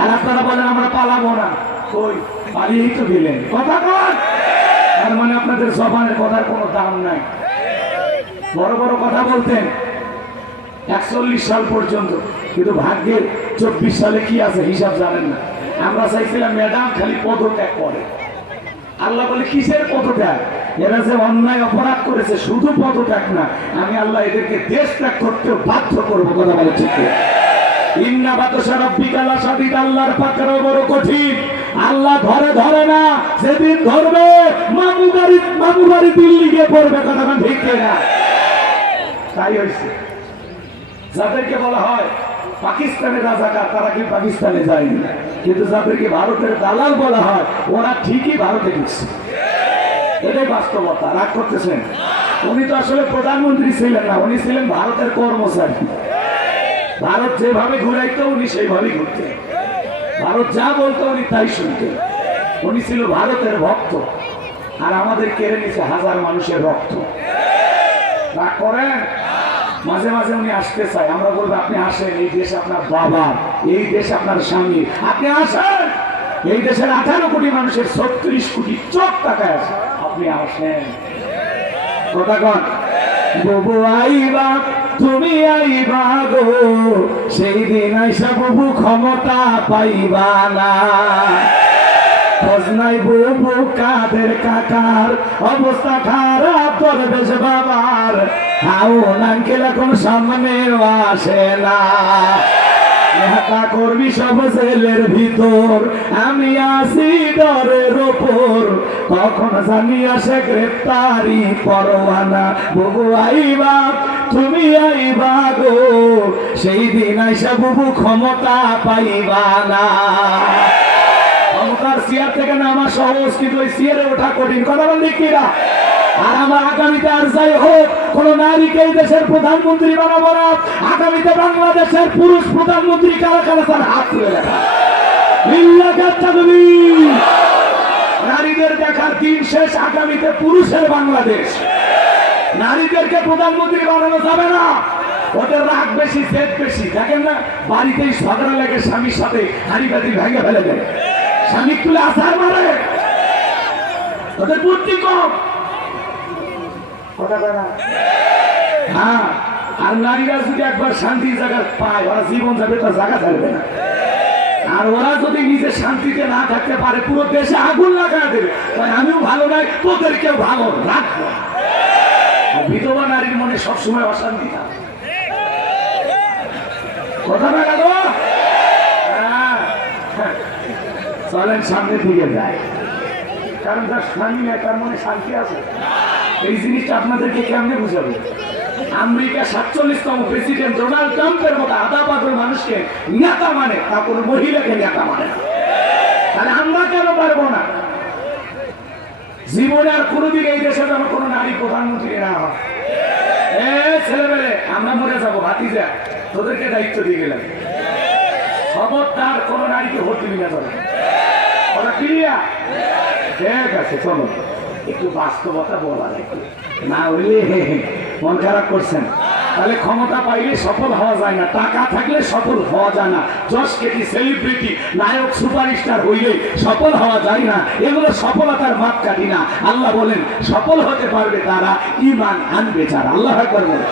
আর আপনারা বলেন আমরা পালাবো না। কই, পালিয়েই তো দিলেন। কথা কন। তার মানে আপনাদের জবানের কথার কোনো দাম নাই। বড় বড় কথা বলতেন 41 সাল পর্যন্ত, কিন্তু ভাগ্যের 24 সালে কি আছে হিসাব জানেন না। আমরা চাইছিলাম ম্যাডাম খালি পদত্যাগ করে। আল্লাহ বলে কিসের পদত্যাগ? এরা যে অন্যায় অপরাধ করেছে, শুধু পদত্যাগ না, আমি আল্লাহ এদেরকে দেশ ত্যাগ করতে বাধ্য করবো। কথা বলে ঠিক। ইন্না বাতশা রাব্বিকা লাশাদীদ। আল্লাহর পাকড়াও বড় কঠিন। আল্লাহ ধরে ধরে না, যেদিন ধরবে মামু বাড়ি দিল্লি গিয়ে পড়বে। কথা ঠিক না? তাই হয়েছে। যাদেরকে বলা হয় পাকিস্তানের রাজাকার, তারা কি পাকিস্তানে যায়নি, কিন্তু যাদেরকে ভারতের দালাল বলা হয়, ওরা ঠিকই ভারতে ঢুকছে। এটাই বাস্তবতা। রাগ করতেছেন? উনি তো আসলে প্রধানমন্ত্রী ছিলেন না, উনি ছিলেন ভারতের কর্মচারী। ভারত যেভাবে ঘুরাইতো উনি সেইভাবেই ঘুরতেন, ভারত যা বলতো উনি তাই শুনতেন। উনি ছিল ভারতের ভক্ত, আর আমাদের কেড়ে নিছে হাজার মানুষের রক্ত। রাগ করেন? মাঝে মাঝে উনি আসতে চায়, আমরা বলবো আপনি আসেন, এই দেশ আপনার বাবার, এই দেশ আপনার স্বামী, আপনি আসেন। এই দেশের 18 কোটি মানুষের 36 কোটি চোখ তাকায় আছে, আপনি আসেন। কথা কন। বুবু আইবা, তুমি আইবা গো, সেই দিন আইসা বুবু ক্ষমতা পাইবা না। খোঁজ নাই বুবু কাদের কাকার, অবস্থা খারাপ দরবেশ বাবার, হাউন আঙ্কেল এখন সামনে আসে না। নেতা কর্মী সব জেলের ভিতর, আমি আসি ডরের ওপর, কখন জানি আসে গ্রেপ্তারি পরোয়ানা। বুবু আইবা, তুমি আইবা গো, সেই দিন আইসা বুবু ক্ষমতা পাইবা না। ক্ষমতার চেয়ার থেকে নামা সহজ, কিন্তু ওই চেয়ারে ওঠা কঠিন। কথা বল কিরা? আর আমরা আগামীতে আর যাই হোক কোন নারীকে এই দেশের প্রধানমন্ত্রী বানাবো না। আগামীতে বাংলাদেশের পুরুষ প্রধানমন্ত্রী কারা কারা তার হাত তুলে দেখা নারীদের দেখার দিন শেষ। আগামীতে পুরুষের বাংলাদেশ। নারীদেরকে প্রধানমন্ত্রী বানানো যাবে না। ওদের রাগ বেশি, জেদ বেশি। দেখেন না, বাড়িতেই ঝগড়া লাগে স্বামীর সাথে, হাড়ি বাড়ি ভেঙে ফেলে দেয়, স্বামী তুলে আসার মারে। ওদের বুদ্ধি কম। হ্যাঁ, আর নারীরা যদি একবার শান্তির জায়গা পায়, ওরা জীবন যাবে, তার জায়গা থাকবে না। আর ওরা যদি নিজে শান্তিতে না থাকতে পারে, পুরো দেশে আগুন লাগায় দেবে। আমিও ভালো নাই, তোদের কেউ ভালো রাখবো। বিধবা নারীর মনে সবসময় অশান্তি থাকে। কথা না গেল? চলেন সামনের দিকে যায়, কারণ তার স্বামী নেই, তার মনে শান্তি আছে। এই জিনিসটা আপনাদেরকে কেমনে বুঝাবে? আমেরিকা 47তম প্রেসিডেন্ট ডোনাল্ড ট্রাম্পের মতো আধা পাগল মানুষকে নেতা মানে, তা কোনো মহিলাকে নেতা মানে না। তাহলে আমরা কেন পারবো না? জীবনে আর কোনোদিন এই দেশে যেন কোনো নারী প্রধানমন্ত্রী না হয়। ছেলেবেলে আমরা মরে যাবো, ভাতিজা তোদেরকে দায়িত্ব দিয়ে গেলাম, খবরদার কোনো নারীকে ভোট দিবি না। তোরা ওরা ক্লিয়ার? ঠিক আছে, চলো একটু বাস্তবতা বলা একটু না হইলে মন খারাপ করছেন। তাহলে ক্ষমতা পাইলে সফল হওয়া যায় না, টাকা থাকলে সফল হওয়া যায় না, যশ খ্যাতি, সেলিব্রিটি, নায়ক, সুপারস্টার হইলে সফল হওয়া যায় না। এগুলো সফলতার মাপকাঠি না। আল্লাহ বলেন সফল হতে পারবে তারা ঈমান আনবে যারা। আল্লাহ আকবার বলেন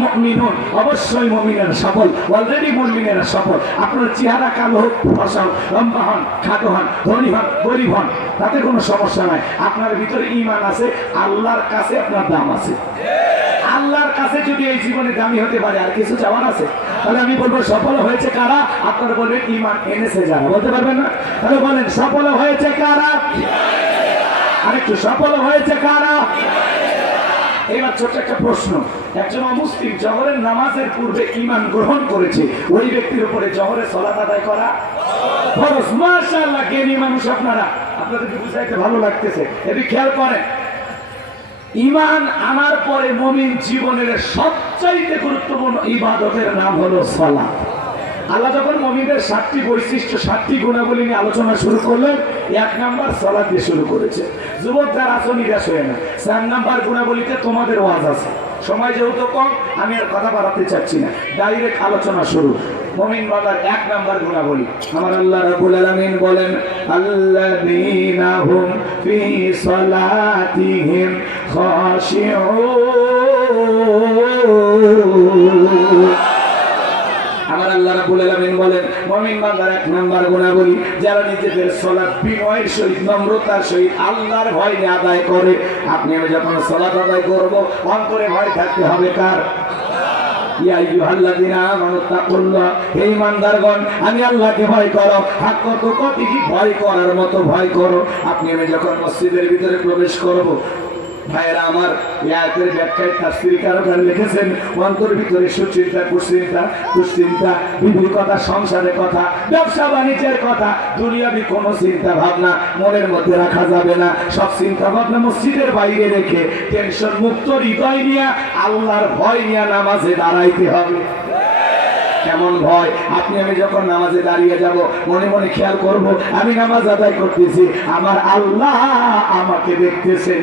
মুমিনুন, অবশ্যই মুমিনেরা সফল। অলরেডি মুমিনেরা সফল। আপনার চেহারা কালো হোক, ফসল, লম্বা হন, খাটো হন, ধনী হন, গরিব হন, তাতে কোনো সমস্যা নাই। আপনার ভিতরে ঈমান আছে, আল্লাহর কাছে আপনার দাম আছে। আল্লাহর কাছে যদি এই জীবনে দামি হতে পারে, আর কিছু চাওয়ার আছে? তাহলে আমি বলবো সফল হয়েছে কারা? আপনারা বলবেন ঈমান এনেছে যারা। বলতে পারবেন না? তাহলে বলেন সফল হয়েছে কারা? আরেকটু সফল হয়েছে কারা? এবার ছোট্ট একটা প্রশ্ন, একজন অমুসলিম জহরের নামাজের পূর্বে ঈমান গ্রহণ করেছে, ওই ব্যক্তির উপরে জহরের সালাত আদায় করা ফরজ। মাশাআল্লাহ, জ্ঞানী মানুষ আপনারা, আপনাদেরকে বুঝাইতে ভালো লাগতেছে। এটি খেয়াল করেন, ঈমান আনার পরে মুমিন জীবনের সবচাইতে গুরুত্বপূর্ণ ইবাদতের নাম হলো সালাত। আল্লাহ যখন মুমিনদের 7টি বৈশিষ্ট্য, 7টি গুণাবলী নিয়ে আলোচনা শুরু করলেন, 1 নাম্বার সালাত দিয়ে শুরু করেছে। যুবক যারা আছো নিরাশ হয়ে না, 4 নাম্বার গুণাবলীতে তোমাদের ওয়াজ আছে। সময় যেহেতু কম, আমি আর কথা বাড়াতে চাচ্ছি না, ডাইরেক্ট আলোচনা শুরু। মুমিন বাবার 1 নাম্বার গুণাবলী, আমার আল্লাহ রাব্বুল আলামিন বলেন আল্লাযীনা হুম ফি সালাতিহিম খাশিউন। আমার আল্লাহ রাব্বুল আলামিন বলেন মুমিন বান্দার 1 নাম্বার গুণাবলী, যারা নিজেদের সালাত বিনয়ের সহিত, নম্রতার সহিত, আল্লাহর ভয় নিয়ে আদায় করে। আপনি আমি যখন সালাত আদায় করব, অন্তরে ভয় থাকতে হবে কার? ইয়া আইয়ুহাল্লাযীনা আমানু তাকুল্লাহ, হে ঈমানদারগণ আমি আল্লাহকে ভয় করো, হাক্কা তুকাতিহি, ভয় করার মতো ভয় করো। আপনি আমি যখন মসজিদের ভিতরে প্রবেশ করব, ভাইরা আমার, আয়াতের ব্যাখ্যায় তাফসীরকাররা লিখেছেন অন্তর ভিতরে সুচিন্তা, কুশ্চিন্তা, বিভিন্ন কথা, সংসারের কথা, ব্যবসা বাণিজ্যের কথা, দুনিয়াবি কোনো চিন্তা ভাবনা মনের মধ্যে রাখা যাবে না। সব চিন্তা ভাবনা মসজিদের বাইরে রেখে টেনশন মুক্ত হৃদয় নিয়ে, আল্লাহর ভয় নিয়ে নামাজে দাঁড়াইতে হবে। কেমন ভয়? আপনি আমি যখন নামাজে দাঁড়িয়ে যাব, মনে মনে খেয়াল করব আমি নামাজ আদায় করতেছি, আমার আল্লাহ আমাকে দেখতেছেন।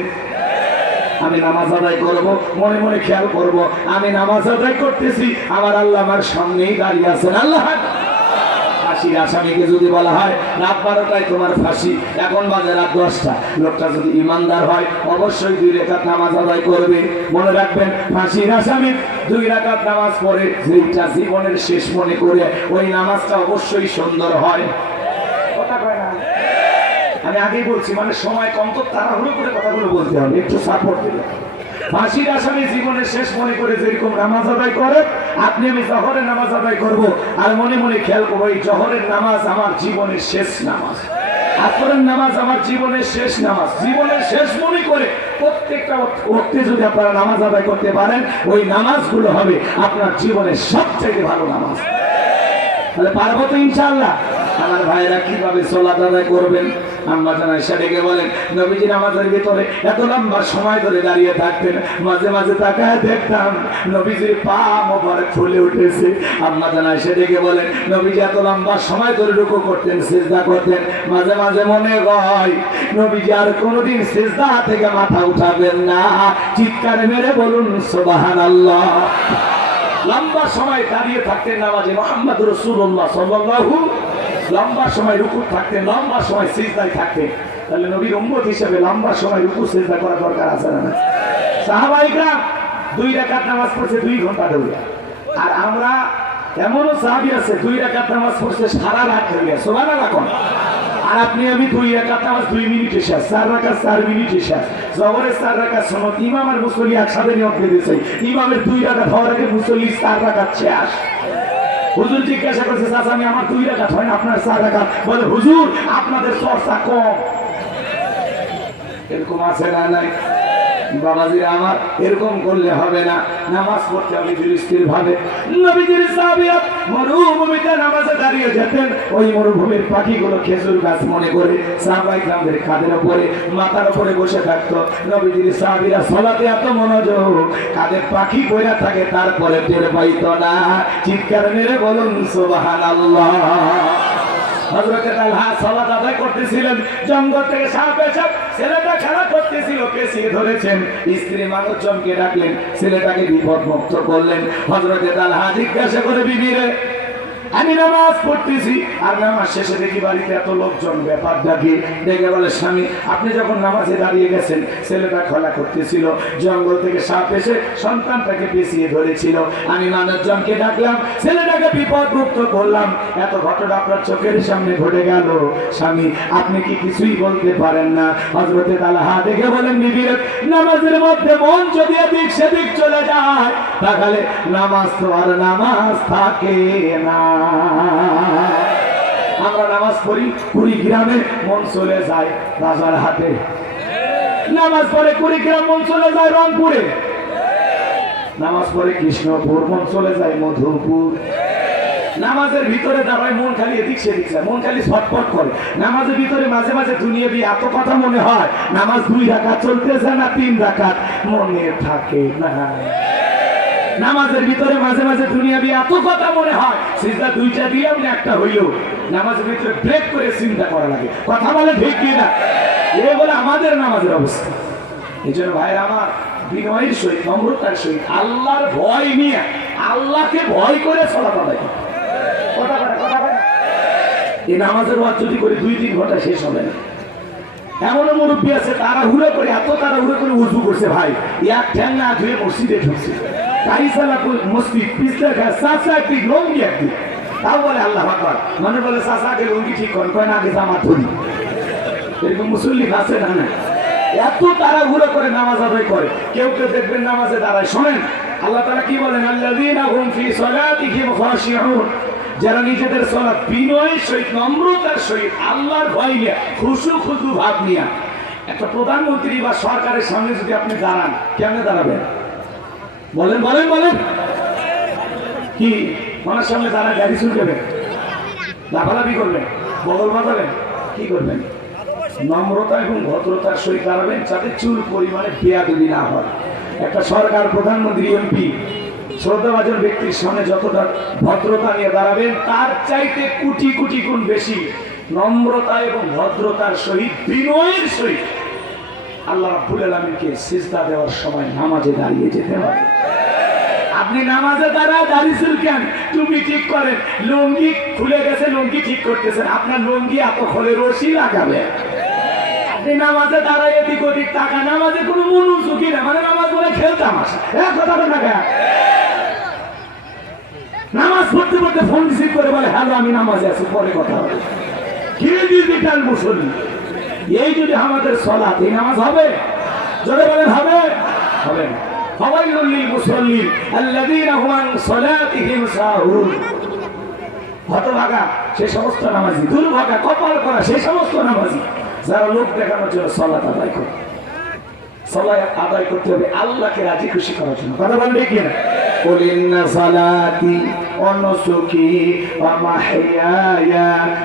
আমি নামাজ আদায় করব, মনে মনে খেয়াল করব আমি নামাজ আদায় করতেছি, আমার আল্লাহ আমার সামনেই দাঁড়িয়ে আছেন। আল্লাহ ফাঁসির আসামিকে যদি বলা হয় রাত 12টায় তোমার ফাঁসি, এখন বাজে রাত 10টা, লোকটা যদি ইমানদার হয় অবশ্যই 2 রাকাত নামাজ আদায় করবে। মনে রাখবেন, ফাঁসির আসামি 2 রাকাত নামাজ পড়ে যেটা জীবনের শেষ মনে করে, ওই নামাজটা অবশ্যই সুন্দর হয়। কথা কয় না? আমি আগেই বলছি, মানে সময় কম, তো তাড়াহুড়ো করে কথাগুলো বলতে হবে, একটু সাপোর্ট দিলে। ফাঁসির আসামি জীবনের শেষ মনে করে যেরকম নামাজ আদায় করে, আপনি আমি জহরের নামাজ আদায় করব, আর মনে মনে খেয়াল করবো এই জহরের নামাজ আমার জীবনের শেষ নামাজ, আসরের নামাজ আমার জীবনের শেষ নামাজ। জীবনের শেষ মনে করে প্রত্যেকটা ওয়াক্তে যদি আপনারা নামাজ আদায় করতে পারেন, ওই নামাজগুলো হবে আপনার জীবনের সবচেয়ে ভালো নামাজ। তাহলে পারবো তো ইনশাআল্লাহ? আমার ভাইরা কিভাবে সালাত আদায় করবেন? আম্মা জান আয়েশা ডেকে বলেন, নবীজি নামাজের ভিতরে এত লম্বা সময় ধরে দাঁড়িয়ে থাকতেন, মাঝে মাঝে তাকায় দেখতাম নবীজির পা মোবারক ফুলে উঠেছে। আম্মা জান আয়েশা ডেকে বলেন, নবীজি এত লম্বা সময় ধরে রুকু করতেন, সিজদা করতেন, মাঝে মাঝে মনে হয় নবীজি আর কোনোদিন সিজদা থেকে মাথা উঠাবেন না। চিৎকার মেরে বলুন সুবহানাল্লাহ। লম্বা সময় দাঁড়িয়ে থাকতেন নামাজে মুহাম্মদ রাসূলুল্লাহ সাল্লাল্লাহু, লম্বা সময় রুকু থাকতেন, লম্বা সময় সিজদায় থাকতেন। তাহলে নবীর উম্মত হিসেবে লম্বা সময় রুকু সিজদা করা দরকার আছে না? সাহাবায়ে কেরাম 2 রাকাত নামাজ পড়ছে 2 ঘন্টা ধরে, আর আমরা এমনও সাহাবী আছে 2 রাকাত নামাজ পড়ছে সারা রাত ধরে। সুবহানাল্লাহ কোন? আর আপনি আমি 2 রাকাত নামাজ 2 মিনিটে শেষ, 4 রাকাত 4 মিনিটে শেষ। জোহরের 4 রাকাত সুন্নাত, ইমাম আর মুসল্লি একসাথে নিয়ত করে দিয়েছে, ইমামের 2 রাকাত হওয়ার আগে মুসল্লি 4 রাকাত শেষ। হুজুর জিজ্ঞাসা করছে, চাচা আমি আমার 2 রাকাত হয় না, আপনার 4 রাকাত। বলে হুজুর আপনাদের চর্চা কম। এরকম আছে না? নাই বাবাজিরা আমার, এরকম করলে হবে না, নামাজ পড়তে হবে ধীর ভাবে। নবীজির সাহাবীরা মরুভূমিতে নামাজে দাঁড়িয়ে যেতেন, ওই মরুভূমির পাখিগুলো খেজুর গাছ মনে করে সাহাবায়ে কেরামদের কাঁধের উপরে মাথার উপরে বসে থাকতো। নবীজির সাহাবীরা সালাতে এত মনোযোগ, কাঁধে পাখি বইরা থাকে তারপরে টের পাইতো না। চিৎকার মেরে বলুন সুবহানাল্লাহ। হযরতে তালহা সালাত আদায় করতেছিলেন, জঙ্গল থেকে সাপ এসে ছেলেটা খেলা করতেছিল, পেছিয়ে ধরেছেন, স্ত্রী মানুষজনকে ডাকলেন, ছেলেটাকে বিপদ মুক্ত করলেন। হযরতে তালহা জিজ্ঞাসা করে, বিবি রে আমি নামাজ পড়তেছি আর নামাজ শেষে দেখি বাড়িতে এত লোকজন, ব্যাপারটা কি? দেখে বলে, স্বামী আপনি যখন নামাজে দাঁড়িয়ে গেছেন, ছেলেটা খেলা করতেছিল, জঙ্গল থেকে সাপ এসে সন্তানটাকে পেছিয়ে ধরেছিল, আমি মানুষজনকে ডাকলাম, ছেলেটাকে বিপদ মুক্ত করলাম, এত ঘটনা আপনার চোখের সামনে ঘটে গেল, স্বামী আপনি কি কিছুই বলতে পারেন না? হযরতে তালহা দেখে বলেন, বিবি রে নামাজের মধ্যে মন যদি এদিক সেদিক চলে যায়, তাহলে নামাজ তো আর নামাজ থাকে না। আমরা নামাজ পড়ি কুড়িগ্রামে, মন চলে যায় রাজার হাটে, নামাজ পড়ে কুড়িগ্রাম, মন চলে যায় রংপুরে, নামাজ পড়ে কৃষ্ণপুর, মন চলে যায় মধুপুর। নামাজের ভিতরে দাঁড়ায় মন খালি এদিক সেদিক যায়, মন খালি ছটফট করে। নামাজের ভিতরে মাঝে মাঝে দুনিয়াবি এত কথা মনে হয়, নামাজ 2 রাকাত চলতেছে না 3 রাকাত, মনে থাকে না। নামাজের ভিতরে মাঝে মাঝে দুনিয়াবি এত কথা মনে হয়, সিজদা 2টা দিলাম না একটা হইল, নামাজের ভিতরে ব্রেক করে চিন্তা করা লাগে, কথা বলে ঠিক কি না? এ বলে আমাদের নামাজের অবস্থা। এই জন্য ভাইরা আমার, বিনয়ের সহিত নম্রতার সহিত আল্লাহর ভয় নিয়ে, আল্লাহকে ভয় করে চলা পালাই। কথা বলে এই নামাজের ওয়াজ যদি করে 2-3 ঘন্টা শেষ হবে না। এমনও মুরব্বী আছে তাড়াহুড়ো করে, এত তাড়াহুড়ো করে উজু করছে, ভাই এক ঠ্যাং না ধুয়ে মসজিদে ঢুকছে, মসজিদ পিছলে চাচা একদিক লঙ্গি একদিক, তাও বলে আল্লাহ আকবার, মানে বলে চাচা আগে লঙ্গি ঠিক করেন, কয় না আগে জামা ধরি। এরকম মুসল্লি আছে না? না, এত তাড়াহুড়ো করে নামাজ আদায় করে। কেউ কেউ দেখবেন নামাজে দাঁড়ায়, শোনেন আল্লাহ তাআলা কি বলেন, আল্লাযীনা হুম ফি সালাতিহিম খাশিউন, যারা নিজেদের সালাত বিনয়ের সহিত নম্রতার সহিত আল্লাহর ভয় নিয়ে খুশু খুশু ভাব নিয়ে। একটা প্রধানমন্ত্রী বা সরকারের সামনে যদি আপনি দাঁড়ান, কেমনে দাঁড়াবেন? বলেন বলেন বলেন, কি ওনার সামনে দাঁড়ায় গাড়ি চুলকেবেন, লাফালাফি করবেন, বদল বাজাবেন, কি করবেন? নম্রতা এবং ভদ্রতার সহিত দাঁড়াবেন, যাতে চুল পরিমাণে বেয়াদবি না হয়। একটা সরকার, প্রধানমন্ত্রী, এমপি, শ্রদ্ধাভাজন ব্যক্তির সামনে যতটা ভদ্রতা নিয়ে দাঁড়াবেন, তার চাইতে কোটি কোটি গুণ বেশি নম্রতা এবং ভদ্রতার সহিত বিনয়ের সহিত আল্লাহ রাব্বুল আলামিনকে সিজদা দেওয়ার সময় নামাজে দাঁড়িয়ে যেতে হবে। আপনি নামাজে দাঁড়িয়েছেন কেন? তুমি ঠিক করেন, লুঙ্গি খুলে গেছে, লুঙ্গি ঠিক করতেছেন, আপনার লুঙ্গি এত খোলে রশি লাগাবে। আপনি নামাজে দাঁড়ায় এদিক ওদিক টাকা, নামাজে কোনো মনোযোগী না, মানে নামাজ বলে খেলতাম আসা, এক কথা না কেন? নামাজ পড়তে পড়তে ফোন রিসিভ করে বলে, হ্যালো আমি নামাজে আছি, পরে কথা হবে। কি ডিজিটাল মুসল্লি! এই যদি আমাদের সালাত, এই নামাজ হবে? জোরে বলেন হবে? হবে না। ফাওয়াইলুল লিল মুসাল্লিন আল্লাযীনা হুম আন সালাতিহিম সাহুন। হতভাগা সেই সমস্ত নামাজি, দুর্ভাগা কপাল করা সেই সমস্ত নামাজি যারা লোক দেখানোর জন্য সালাত আদায় করে। সালাত আদায় করতে হবে আল্লাহকে রাজি খুশি করার জন্য, কথা বলেন ঠিক না? قل إن صلاتي ونسكي ومحياي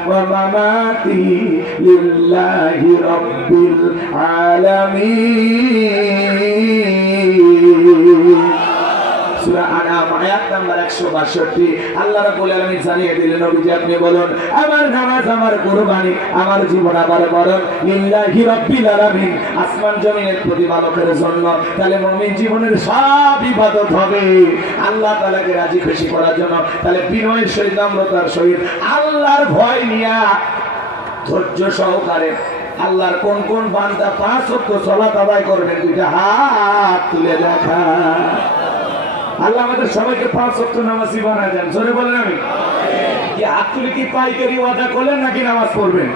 ومماتي لله رب العالمين সূরা আনাম আয়াত নাম্বার 162 আল্লাহ রাব্বুল আলামিন জানিয়ে দিলেন নবীজি আপনি বলুন আমার নামাজ আমার কুরবানি আমার জীবন আমার মরণ লিল্লাহি রাব্বিল আলামিন আসমান জমিনের প্রতিপালকের জন্য তাহলে মুমিন জীবনের সব ইবাদত হবে আল্লাহ তাআলাকে রাজি খুশি করার জন্য তাহলে বিনয়ের সহিত নম্রতার সহিত আল্লাহর ভয় নিয়া ধৈর্য সহকারে আল্লাহর কোন কোন বান্দা পাঁচ ওয়াক্ত সালাত আদায় করবেন দুইটা হাত তুলে দেখা আল্লাহ আমাদের সবাইকে পাঁচ ওয়াক্ত নামাজি বানায় দেন জোরে বলেন আমি কি হাত তুলে কি পাইকারি ওয়াদা করলেন নাকি নামাজ পড়বেন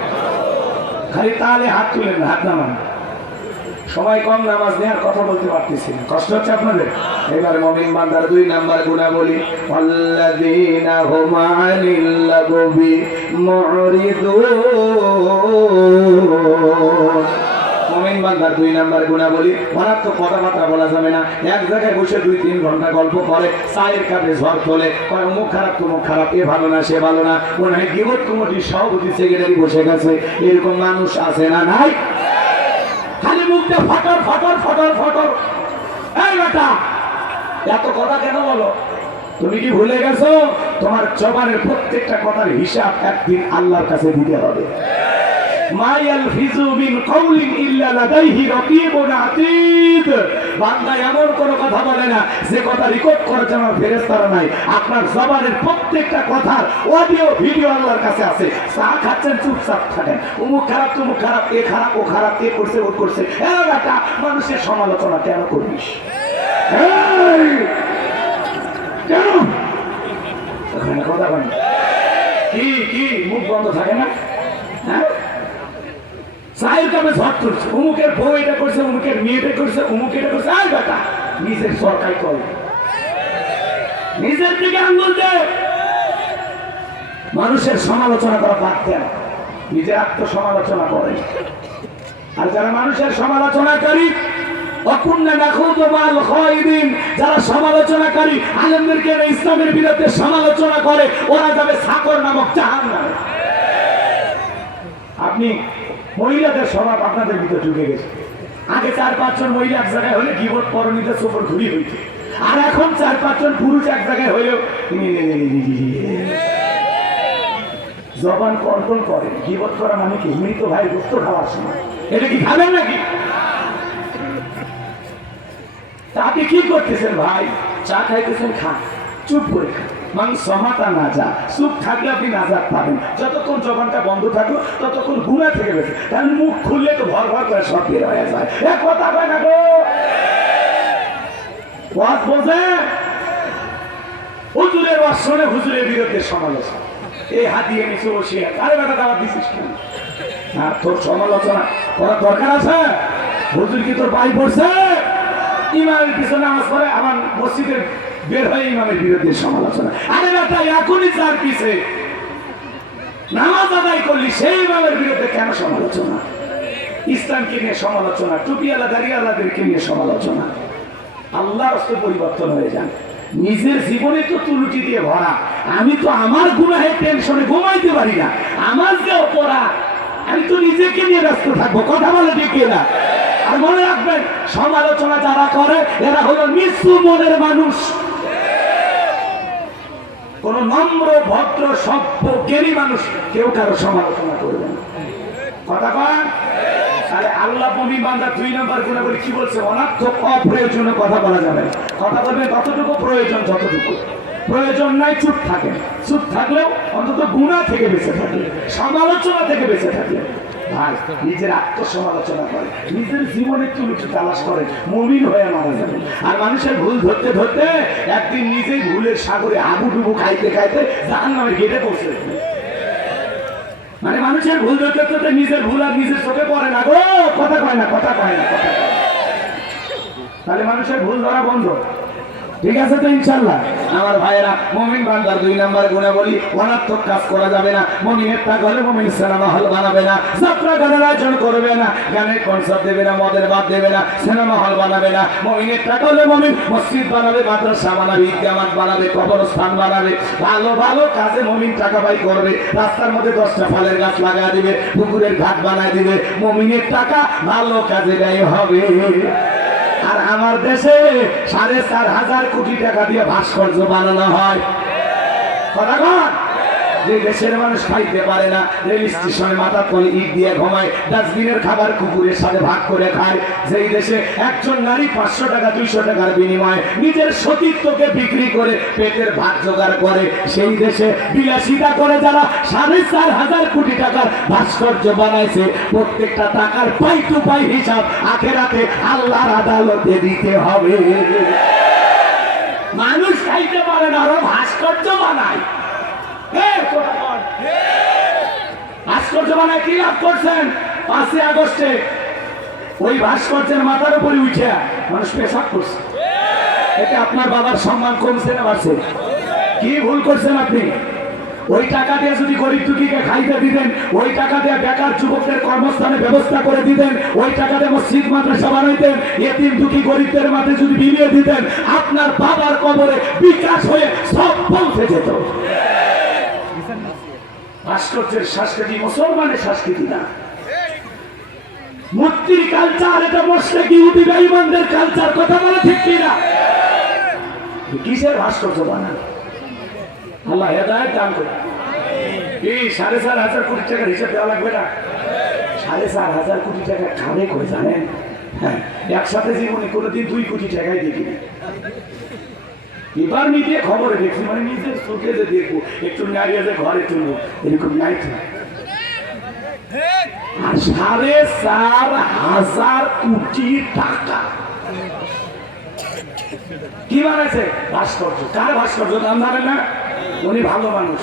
খালি তাহলে হাত তুলেন হাত নামান সময় কম নামাজ নেওয়ার কথা বলতে পারতেছি না কষ্ট হচ্ছে আপনাদের এবার মুমিন বান্দার 2 নাম্বার গুণাবলী আল্লাযীনা হুম আনিল লাগবি মুরিদুন মুমিন বান্দার 2 নাম্বার গুণাবলী মারাত্মক কথাবার্তা বলা যাবে না এক জায়গায় বসে 2-3 ঘন্টা গল্প করে চায়ের কাপে ঝড় তোলে কয় মুখ খারাপ তো মুখ খারাপ এ ভালো না সে ভালো না মনে হয় গীবত কমিটির সভাপতি সেক্রেটারি বসে গেছে এরকম মানুষ আছে না নাই খালি মুখটা ফটর ফটর ফটর ফটর এই বেটা এত কথা কেন বলো তুমি কি ভুলে গেছো তোমার জবানের প্রত্যেকটা কথার হিসাব একদিন আল্লাহর কাছে দিতে হবে মায়াল ফিজু বিন কাউলিন ইল্লা লাদাইহি রাকিবুন আতীদ বান্দা এমন কোন কথা বলে না যে কথা রেকর্ড করার জন্য ফেরেশতারা নাই আপনার জবানের প্রত্যেকটা কথার অডিও ভিডিও আল্লাহর কাছে আছে চা খাচ্ছেন চুপচাপ থাকেন অমুক খারাপ তমুক খারাপ এ খারাপ ও খারাপ এ করছে ও করছে এ বেটা মানুষের সমালোচনা কেন করিস কেন ওখানে কথা বলেন কি মুখ বন্ধ থাকে না হ্যাঁ চায়ের কাপে ঝড় করছে অমুকের বউ এটা করছে অমুকের মেয়েটা করছে অমুক এটা করছে আর বেটা নিজের সরকার করে নিজের দিকে আঙ্গুল দে মানুষের সমালোচনা করা বাদ দেন নিজের আত্মসমালোচনা করে আর যারা মানুষের সমালোচনাকারী যারা সমালোচনাকারী আলেমদেরকে ইসলামের বিরুদ্ধে সমালোচনা করে ওরা যাবে সাকর নামক জাহান্নামে আপনি মহিলাদের স্বভাব আপনাদের ভিতরে ঢুকে গেছে আগে 4-5 জন মহিলা এক জায়গায় হলে গীবত পরনিতে চোপড় ঘুরি হইতে আর এখন 4-5 জন পুরুষ এক জায়গায় হলেও জবান কন্ট্রোল করে গীবত করা মানে কি মৃত ভাই গুপ্ত খাওয়ার সময় এটা কি খাবেন নাকি আপনি কি করতেছেন ভাই চা খাইতেছেন খান চুপ করে খান মানুষ সমাতা না যা চুপ থাকলে আপনি নাজাত পাবেন যতক্ষণ জবানটা বন্ধ থাকলো ততক্ষণ গুণা থেকে গেছে কারণ মুখ খুললে তো ভর ভর করে সব বের হয়ে যায় এক কথা কয় না গো ওয়াজ বোঝে হুজুরের ওয়াজ শুনে হুজুরের বিরুদ্ধে সমালোচনা এই হাত দিয়ে নিচে বসিয়ে আরে বেটা দাওয়াত দিছিস কেন আর তোর সমালোচনা করার দরকার আছে হুজুর কি তোর পাই পড়ছে ইমামের পিছনে নামাজ পড়ে আমার মসজিদের বের হয়ে ইমামের বিরুদ্ধে সমালোচনা আরে বেটা এখনই তার পিছে নামাজ আদায় করলি সেই ইমামের বিরুদ্ধে কেন সমালোচনা ইসলামকে নিয়ে সমালোচনা টুপিওয়ালা দাড়িওয়ালাদেরকে নিয়ে সমালোচনা আল্লাহর রাস্তায় পরিবর্তন হয়ে যান নিজের জীবনে তো তুলুটি দিয়ে ভরা আমি তো আমার গুনাহের টেনশনে ঘুমাইতে পারি না আমার যে অপরাধ আমি তো নিজেকে নিয়ে ব্যস্ত থাকবো কথা বলে ঠিক না আর মনে রাখবেন সমালোচনা যারা করে এরা হলো নিঃস্ব মনের মানুষ কোন নম্র ভদ্র সভ্য জ্ঞানী মানুষ কেউ কারো সমালোচনা করবে না কথা কন আরে আল্লাহ মুমিন বান্দা 2 নম্বর গুণাবলী কি বলছে অনার্থক অপ্রয়োজনীয় কথা বলা যাবে কথা বলবেন ততটুকু প্রয়োজন যতটুকু প্রয়োজন নাই চুপ থাকেন চুপ থাকলেও অন্তত গুনাহ থেকে বেঁচে থাকলে সমালোচনা থেকে বেঁচে থাকলে ভাই নিজের আত্মসমালোচনা করে নিজের জীবনে তুলুটি তালাশ করে মুমিন হয়ে মারা যাবে আর মানুষের ভুল ধরতে ধরতে একদিন নিজেই ভুলের সাগরে হাবুডুবু খাইতে খাইতে জাহান্নামের গেটে পৌঁছে মানে মানুষের ভুল ধরতে ধরতে নিজের ভুল আর নিজের চোখে পড়ে না গো কথা কয় না কথা কয় না কথা তাহলে মানুষের ভুল ধরা বন্ধ ঠিক আছে তো ইনশাআল্লাহ? আমার ভাইয়েরা, মুমিন বান্দার 2 নাম্বার গুণাবলী, অনার্থক কাজ করা যাবে না। মুমিনের টাকা হলে মুমিন সিনেমা হল বানাবে না, যাত্রা গানের আয়োজন করবে না, গানের কনসার্ট দেবে না, মদের বাদ দেবে না, সিনেমা হল বানাবে না। মুমিনের টাকা হলে মুমিন মসজিদ বানাবে, মাদ্রাসা বানাবে, ঈদগাহ মাঠ বানাবে, কবরস্থান বানাবে। ভালো ভালো কাজে মুমিন টাকা ব্যয় করবে। রাস্তার মধ্যে 10টা ফলের গাছ লাগায় দিবে, পুকুরের ঘাট বানায় দিবে। মুমিনের টাকা ভালো কাজে ব্যয় হবে। আর আমার দেশে 4,500 কোটি টাকা দিয়ে ভাস্কর্য বানানো হয়। কথা কন? যে দেশের মানুষ খাইতে পারে না, রেল স্টেশনে মাথা তলে ইট দিয়ে ঘুমায়, ডাস্টবিনের খাবার কুকুরের সাথে ভাগ করে খায়, যেই দেশে একজন নারী 500 টাকা 200 টাকার বিনিময়ে নিজের সতীত্বকে বিক্রি করে পেটের ভাত জোগাড় করে, সেই দেশে বিলাসিতা করে যারা 4,500 কোটি টাকার ভাস্কর্য বানাইছে, প্রত্যেকটা টাকার পাই টু পাই হিসাব আখেরাতে আল্লাহর আদালতে দিতে হবে। মানুষ খাইতে পারে না, আরো ভাস্কর্য বানায়। ভাস্কর্য বানায় কি লাভ করছেন? 5ই আগস্টে ওই ভাস্কর্যের মাথার উপরে উঠে মানুষ পেশাব করছে। এতে আপনার বাবার সম্মান কমছে না বাড়ছে? কি ভুল করছেন আপনি? ওই টাকা দিয়ে যদি গরিব দুঃখীকে খাইতে দিতেন, ওই টাকা দিয়ে বেকার যুবকদের কর্মস্থানে ব্যবস্থা করে দিতেন, ওই টাকা দিয়ে মসজিদ মাদ্রাসা বানাইতেন, এতিম দুঃখী গরিবদের মাঝে যদি বিলিয়ে দিতেন, আপনার বাবার কবরে বিকাশ হয়ে সব পৌঁছে যেত। ভাস্কর্যের সংস্কৃতি মুসলমানের সংস্কৃতি না, মূর্তির কালচার। এটা মুশরিক ইহুদি বেঈমানদের কালচার। কথা বলে ঠিক কিনা? কিসের ভাস্কর্য বানানো? আল্লাহ হেদায়েত দান করুন। এই 4,500 কোটি টাকার হিসাব দেওয়া লাগবে না? 4,500 কোটি টাকা খাবে কই জানেন? হ্যাঁ, একসাথে জীবনে কোনোদিন 2 কোটি টাকাই দেখি না। এবার মিডিয়া খবরে দেখছি, মানে নিজের চোখে যে দেখবো, একটু নাড়িয়ে যে ঘরে তুলবো, এরকম নাই তো। আর 4,500 কোটি টাকা কি বানাইছে? ভাস্কর্য। কার ভাস্কর্য? নাম জানেন না? উনি ভালো মানুষ,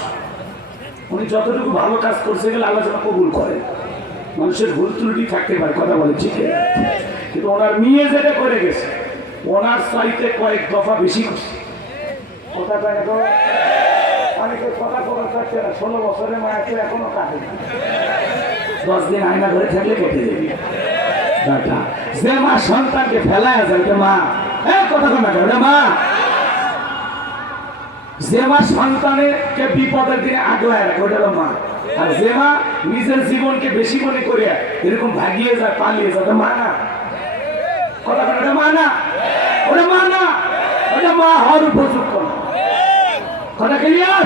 উনি যতটুকু ভালো কাজ করছে গেলে আল্লাহ যেন কবুল করে। মানুষের ভুল ত্রুটি থাকতে পারে, কথা বলে ঠিক, কিন্তু ওনার মেয়ে যেটা করে গেছে, ওনার চাইতে কয়েক দফা বেশি করছে। কথা কয় না? আমি তো কথা বলার চাচ্ছি না। 16 বছরের মায়াতে এখনো কাটে না। 10 দিন আয়না ধরে থাকলে কেটে যাবি। যে মা সন্তানকে ফেলায় আছে ওটা মা। কথা কয় না? ওটা মা। যে মা সন্তানকে বিপদের দিনে আগলায় রাখে ওটা মা। আর যে মা নিজের জীবনকে বেশি মনে করে এরকম ভাগিয়ে যায়, পালিয়ে যায়, ওটা মা না। কথা কয় না? ওটা মা না, ওটা মা না, ওটা মা হওয়ার উপযুক্ত না। কথা ক্লিয়ার?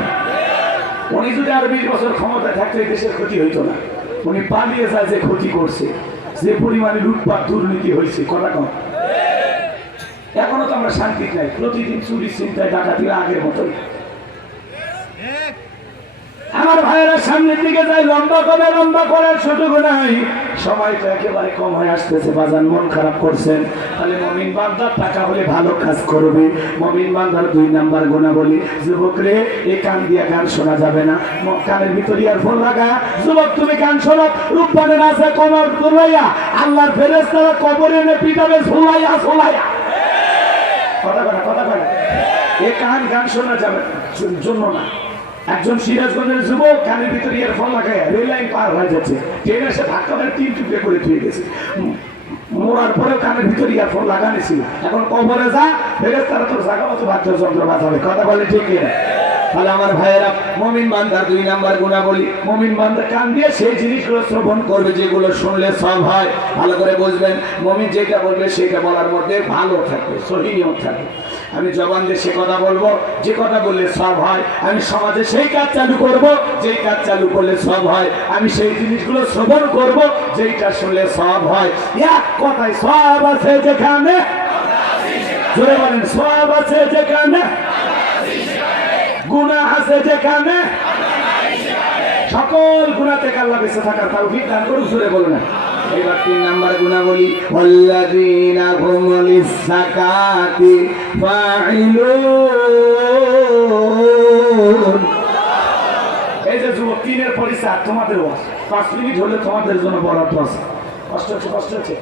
উনি যদি আরো 20 বছর ক্ষমতায় থাকতো এই দেশের ক্ষতি হইতো না। উনি পালিয়ে যায়, যে ক্ষতি করছে, যে পরিমাণে লুটপাট দুর্নীতি হয়েছে। কথা কম। এখনো তো আমরা শান্তি নাই, প্রতিদিন চুরি চিন্তায় ডাকাতি আগের মতোই। আমার ভাইয়েরা সামনের দিকে যাই, লম্বা কবে লম্বা করার সুযোগ নাই, সময় তো একেবারে কম হয়ে আসতেছে। বাজান মন খারাপ করছেন, তাহলে মুমিন বান্দার টাকা হলে ভালো কাজ করবে। মুমিন বান্দার 2 নাম্বার গুণাবলী, যুবক রে, এই কান দিয়া গান শোনা যাবে না, কানের ভিতর ইয়ারফোন লাগা। যুবক তুমি গান শোনো, রূপবানের আছে কমর তুলাইয়া, আল্লাহর ফেরেশতারা কবরে এনে পিটাবে ঝুলাইয়া ঝুলাইয়া। কথা কথা কথা কথা, এই কান গান শোনা যাবে জন্য না। একজন সিরাজগঞ্জের যুবক কানের ভিতরে ইয়ারফোন লাগায় রেল লাইন পার হয়ে যাচ্ছে, ট্রেন এসে ধাক্কা মেরে 3 টুকরে করে ধুয়ে গেছে। মরার পরেও কানের ভিতরে ইয়ারফোন লাগানো ছিল। এখন কবরে যা, ফেরেশতারা তোর জায়গা মতো বাদ্যযন্ত্র বাজাবে। কথা বলে ঠিক কিনা? তাহলে আমার ভাইয়েরা, মুমিন বান্দার 2 নাম্বার গুণাবলী, মুমিন বান্দা কান দিয়ে সেই জিনিসগুলো শ্রবণ করবে যেগুলো শুনলে সব হয়। ভালো করে বুঝবেন, মুমিন যেটা বলবে সেটা বলার মধ্যে ভালো থাকবে, সহি নিয়ম থাকবে। আমি জবান দিয়ে সে কথা বলবো যে কথা বললে সব হয়। আমি সমাজে সেই কাজ চালু করব যেই কাজ চালু করলে সব হয়। আমি সেই জিনিসগুলো শ্রবণ করব যেইটা শুনলে সব হয়। এক কথায় সব আছে যেখানে, জোরে বলেন, সব আছে যেখানে, গুনাহ আছে যেখানে, সকল গুনাহ থেকে আল্লাহ বেঁচে থাকার তৌফিক দান করুন। জোরে বলুন না। এবার 3 নাম্বার গুণাবলী, ওয়াল্লাযীনা হুম লিস-সাকাতি ফাইলুন। এই যে যুবক, 3-এর পরিচয় তোমাদের ওয়াজ, 5 মিনিট হলে তোমাদের জন্য বরাদ্দ আছে। কষ্ট হচ্ছে, কষ্ট হচ্ছে।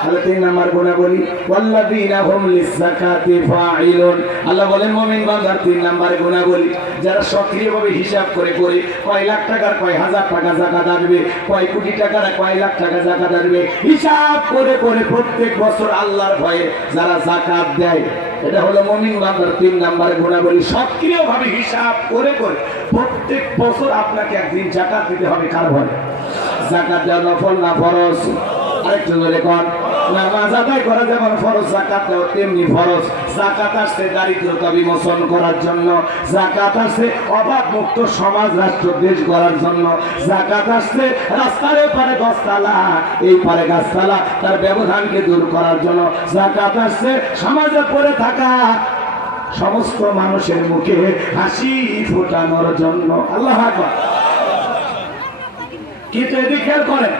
তাহলে 3 নাম্বার গুণাবলী ওয়াল্লাযীনা হুম লিয-যাকাতি ফাঈলুন। আল্লাহ বলেন মুমিন বান্দার 3 নাম্বার গুণাবলী, যারা সক্রিয়ভাবে হিসাব করে করে কয় লাখ টাকার কয় হাজার টাকা যাকাত আসবে, কয় কোটি টাকার কয় লাখ টাকা যাকাত আসবে, হিসাব করে করে প্রত্যেক বছর আল্লাহর ভয়ে যারা যাকাত দেয়, এটা হলো মুমিন বান্দার 3 নাম্বার গুণাবলী। সক্রিয়ভাবে হিসাব করে করে প্রত্যেক বছর আপনাকে একদিন যাকাত দিতে হবে। কার ভয়ে? যাকাত দেওয়া নফল না ফরজ? আরেকটু বলে কোন? নামাজ আদায় করা যেমন ফরজ, যাকাত দেওয়া তেমনি ফরজ। যাকাত আসছে দারিদ্রতা বিমোচন করার জন্য, যাকাত আসছে অভাব মুক্ত সমাজ রাষ্ট্র দেশ গড়ার জন্য, যাকাত আসছে রাস্তার পারে গাছতলা এই পারে গাছতলা তার ব্যবধানকে দূর করার জন্য, যাকাত আসছে সমাজে পড়ে থাকা সমস্ত মানুষের মুখে হাসি ফোটানোর জন্য। আল্লাহু আকবার। কিন্তু এদিকে খেয়াল করেন,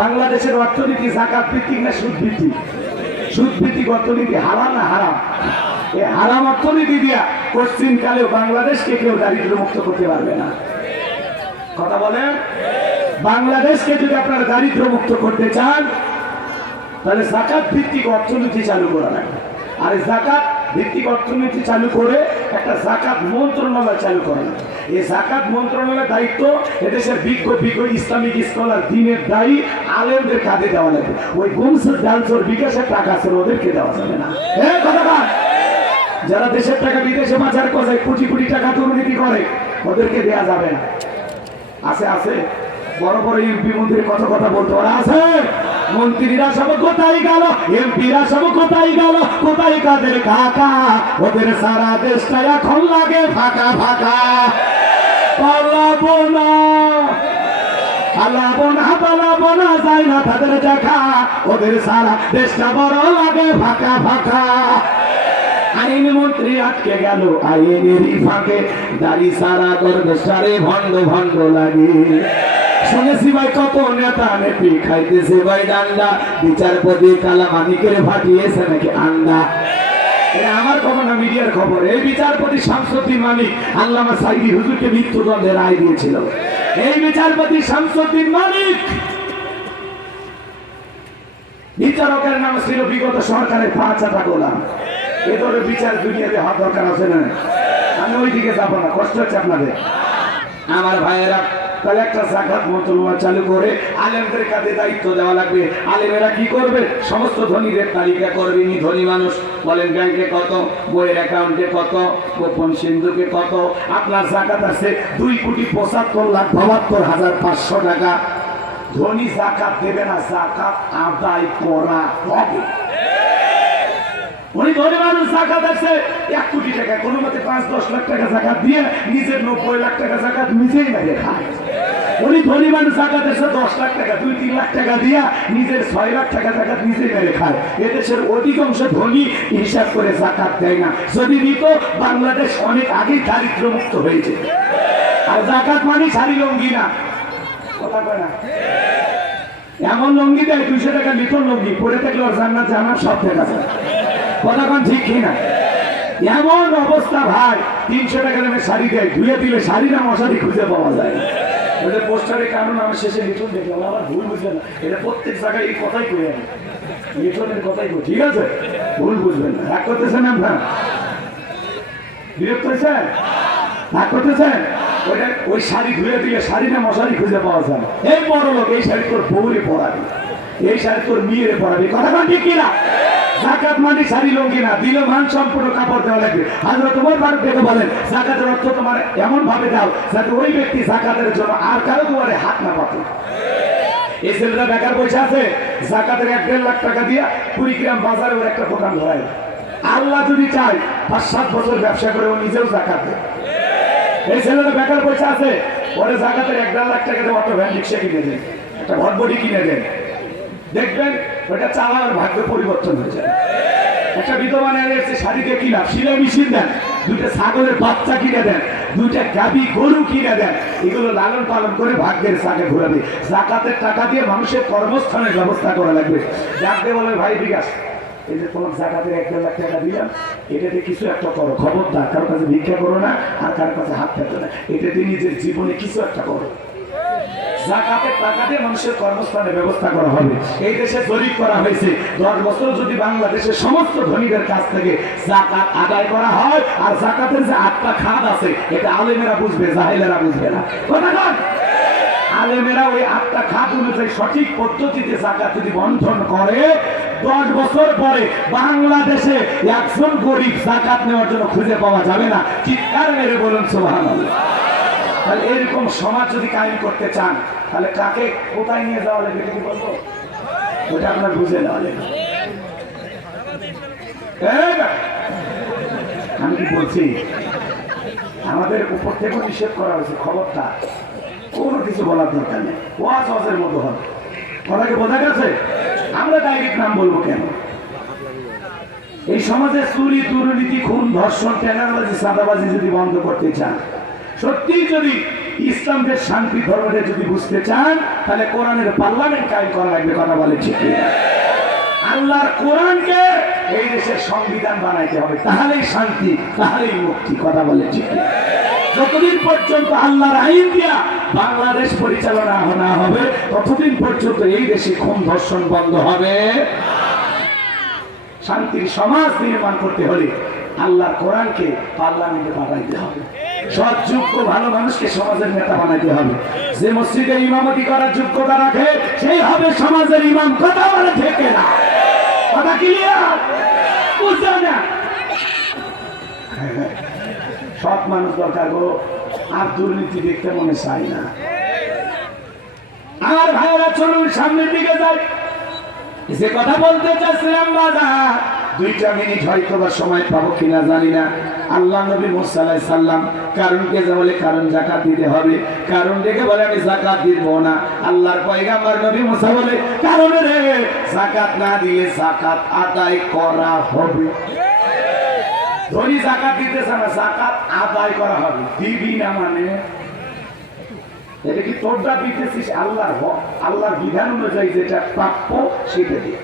বাংলাদেশের অর্থনীতি যাকাত ভিত্তিক না সুদ ভিত্তিক? সুদ ভিত্তিক অর্থনীতি। হারাম না হারাম? এই হারাম অর্থনীতি দিয়া পশ্চিম কালেও বাংলাদেশকে কেউ দারিদ্র মুক্ত করতে পারবে না। কথা বলেন? বাংলাদেশকে যদি আপনারা দারিদ্র মুক্ত করতে চান তাহলে যাকাত ভিত্তিক অর্থনীতি চালু করা লাগবে। আর যাকাত ভিত্তিক অর্থনীতি চালু করে একটা যাকাত মন্ত্রণালয় চালু করা লাগবে। এই যাকাত মন্ত্রণালয়ের দায়িত্ব এদেশের বিজ্ঞ ইসলামিক স্কলার দিনের দায়ী আলেমদের কাঁধে দেওয়া লাগবে। ওই গুমসুর ডালসোর বিকাশের টাকা আছে ওদেরকে দেওয়া যাবে না। যারা দেশের টাকা বিদেশে পাচার করে কোটি কোটি টাকা দুর্নীতি করে ওদেরকে দেওয়া যাবে না। আছে আছে বড় বড় এমপি মন্ত্রী কত কথা বলতে ওরা আছে। মন্ত্রীরা সব কোথায় গেল, এমপিরা সব কোথায় গেল, কোথায় কাদের কাকা, ওদের সারা দেশটা এখন লাগে ফাঁকা ফাঁকা। পালাবো না পালাবো না পালাবো না যায় না তাদের দেখা, ওদের সারা দেশটা বড় লাগে ফাঁকা ফাঁকা। আইন মন্ত্রী আটকে গেল আইনেরই ফাঁকে, দাড়ি সারা করবে সারে ভণ্ড ভণ্ড লাগে। শুনেছি ভাই কত নেতা নেত্রী খাইতেছে ভাই ডান্ডা, বিচারপতি কালামানিকের ফাটিয়েছে নাকি আন্ডা। আমার খবর না, মিডিয়ার খবর। এই বিচারপতি শামসুদ্দিন মানিক আল্লামা সাইদি হুজুরকে মৃত্যুদণ্ডের রায় দিয়েছিল। এই বিচারপতি শামসুদ্দিন মানিক বিচারকের নাম ছিল বিগত সরকারের 5 গোলাম। এ ধরনের বিচার দুনিয়াতে হওয়া দরকার আছে না? আমি ওই দিকে যাবো না, কষ্ট হচ্ছে আপনাদের। আমার ভাইয়েরা তাহলে একটা যাকাত মন্ত্রণালয় চালু করে আলেমদের কাছে দায়িত্ব দেওয়া লাগবে। আলেমেরা কি করবে? সমস্ত ধনীদের তালিকা করবে। ধনী মানুষ বলেন ব্যাংকে কত, বইয়ের অ্যাকাউন্টে কত, গোপন সিন্ধুকে কত। আপনার যাকাত আছে 2,75,72,500 টাকা। ধনী যাকাত দেবে না, যাকাত আদায় করা হবে। উনি ধনী মানুষ যাকাত আছে 1 কোটি টাকা, কোনো মতে 5-10 লাখ টাকা যাকাত দিয়ে নিজের 90 লাখ টাকা যাকাত নিজেই মেরে খায়। উনি ধনী মানুষ যাকাত আছে 10 লাখ টাকা, 2-3 লাখ টাকা দিয়া নিজের 6 লাখ টাকা যাকাত নিজেই মেরে খায়। এদেশের অধিকাংশ ধনী হিসাব করে যাকাত দেয় না। যদি দিত বাংলাদেশ অনেক আগেই দারিদ্র মুক্ত হয়েছে। আর যাকাত মানে শাড়ি লঙ্গি না, কথা কয় না। এমন লঙ্গি দেয় 200 টাকা লিটার লঙ্গি, পরে থাকলে ওর জান্নাত জাহান্নাম সব দেখা যায়। কথা কন ঠিক কিনা? এমন অবস্থা ভাই, 300 টাকা দামে শাড়ি দেয়, ধুয়ে দিলে শাড়ি না মশারি খুঁজে পাওয়া যায় না। ওদের পোস্টারে কারণ আমার শেষে লিটন দেখলাম, আমার ভুল বুঝলেন না। এটা প্রত্যেক জায়গায় এই কথাই কই আমি, লিটনের কথাই কই, ঠিক আছে? ভুল বুঝবেন না। রাগ করতেছেন আপনার? বিরক্ত হয়েছেন? রাগ করতেছেন? ওই শাড়ি ধুয়ে দিলে শাড়ি না মশারি খুঁজে পাওয়া যায়। এই বড় লোক এই শাড়ি তোর বউরে পরাবি, এই শাড়ি তোর মেয়েরে পরাবি। কথা কন ঠিক কিনা? যাকাত মানে শাড়ি লঙ্গি না, দিলে মান সম্পূর্ণ কাপড় দেওয়া লাগবে। হযরত ওমর ফারুক দেখে বলেন যাকাতের অর্থ তোমার এমন ভাবে দাও যাতে ওই ব্যক্তি যাকাতের জন্য আর কারো দুয়ারে হাত না পাতে। এই ছেলেরা বেকার বসে আছে, যাকাতের 1-1.5 লাখ টাকা দিয়া কুড়িগ্রাম বাজারে ওর একটা দোকান ধরায়। আল্লাহ যদি চায় 5-7 বছর ব্যবসা করে ও নিজেও যাকাত দেয়। এই ছেলেরা বেকার বসে আছে, ওরে যাকাতের 1-1.5 লাখ টাকা দিয়ে অটো ভ্যান রিক্সা কিনে দেন, একটা ঘরবড়ি কিনে দেন, দেখবেন ওটা চালানোর ভাগ্য পরিবর্তন হয়ে যায়। একটা বিধবা নিয়ে এসে শাড়ি দিয়ে কিনা সিলাই মেশিন দেন, 2টা ছাগলের বাচ্চা কিনে দেন, 2টা গাভী গরু কিনে দেন, এগুলো লালন পালন করে ভাগ্যের চাকে ঘুরাবে। যাকাতের টাকা দিয়ে মানুষের কর্মস্থানের ব্যবস্থা করা লাগবে। ডাকতে বলে ভাই বিকাশ, এই যে তোমার যাকাতের 1-1.5 লাখ টাকা দিলাম, এটাতে কিছু একটা করো, খবরদার কারো কাছে ভিক্ষা করো না, আর কারো কাছে হাত পেতো না, এটাতে নিজের জীবনে কিছু একটা করো। যাকাতের টাকা দিয়ে মানুষের কর্মস্থানের ব্যবস্থা করা হবে। এই দেশে জরিপ করা হয়েছে 10 বছর যদি বাংলাদেশের সমস্ত ধনীদের কাছ থেকে যাকাত আদায় করা হয়, আর যাকাতের যে 8টা খাত আছে এটা আলেমেরা বুঝবে, জাহেলেরা বুঝবে না। কথা বল। আলেমেরা ওই 8টা খাত অনুযায়ী সঠিক পদ্ধতিতে যাকাত যদি বন্টন করে, 10 বছর পরে বাংলাদেশে একজন গরিব যাকাত নেওয়ার জন্য খুঁজে পাওয়া যাবে না। চিৎকার মেরে বলুন সুবহানাল্লাহ। তাহলে এরকম সমাজ যদি কায়েম করতে চান, তাহলে কাকে কোথায় নিয়ে যাওয়া লাগবে কি বলবো, ওটা আপনার বুঝে নেওয়া লাগবে। আমি কি বলছি, আমাদের উপর থেকে নিষেধ করা হয়েছে, খবরটা কোনো কিছু বলার দরকার নেই, ওয়াজের মতো হবে। কথাকে বোঝা গেছে? আমরা ডাইরেক্ট নাম বলবো কেন? এই সমাজে চুরি, দুর্নীতি, খুন, ধর্ষণ, টেন্ডারবাজি, চাঁদাবাজি যদি বন্ধ করতে চান, সত্যি যদি ইসলামদের শান্তি ধর্মদের যদি বুঝতে চান, তাহলে কোরআনের পার্লামেন্ট কায়েম করা লাগবে। কথা বলে ঠিক কিনা? আল্লাহর কোরআনকে এই দেশের সংবিধান বানাইতে হবে, তাহলেই শান্তি, তাহলেই মুক্তি। কথা বলে ঠিক কিনা? যতদিন পর্যন্ত আল্লাহর আইন দিয়া বাংলাদেশ পরিচালনা না হবে, ততদিন পর্যন্ত এই দেশে খুন ধর্ষণ বন্ধ হবে। শান্তির সমাজ নির্মাণ করতে হলে আল্লাহর কোরআনকে পার্লামেন্টে পাঠাইতে হবে। সৎ যোগ্য ভালো মানুষকে সমাজের নেতা বানাইতে হবে। যে মসজিদে ইমামতি করার যোগ্যতা রাখে সেই হবে সমাজের ইমাম। কথা বলে ঠিক না? কথা ক্লিয়ার? বুঝছেন না? সৎ মানুষ দরকার গো, আর দুর্নীতি দেখতে মনে চাই না। আমার ভাইয়েরা চলুন সামনের দিকে যাই। যে কথা বলতে চাচ্ছিলাম বাজার, 2টা মিনিট হয়তো বা সময় পাবো কিনা জানি না। আল্লাহ নবী মুসা আলাইহিস সালাম কারণকে যা বলে, কারণ যাকাত দিতে হবে। কারণ ডেকে বলে আমি যাকাত দিব না। আল্লাহর পয়গম্বর নবী মুসা বলে, কারণ রে যাকাত না দিলে যাকাত আদায় করা হবে। ধনী যাকাত দিতেছে না, যাকাত আদায় করা হবে। দিবি না মানে এটা কি তোরটা দিতেছিস আল্লাহর হক, আল্লাহর বিধান অনুযায়ী যেটা প্রাপ্য সেটা দিয়ে।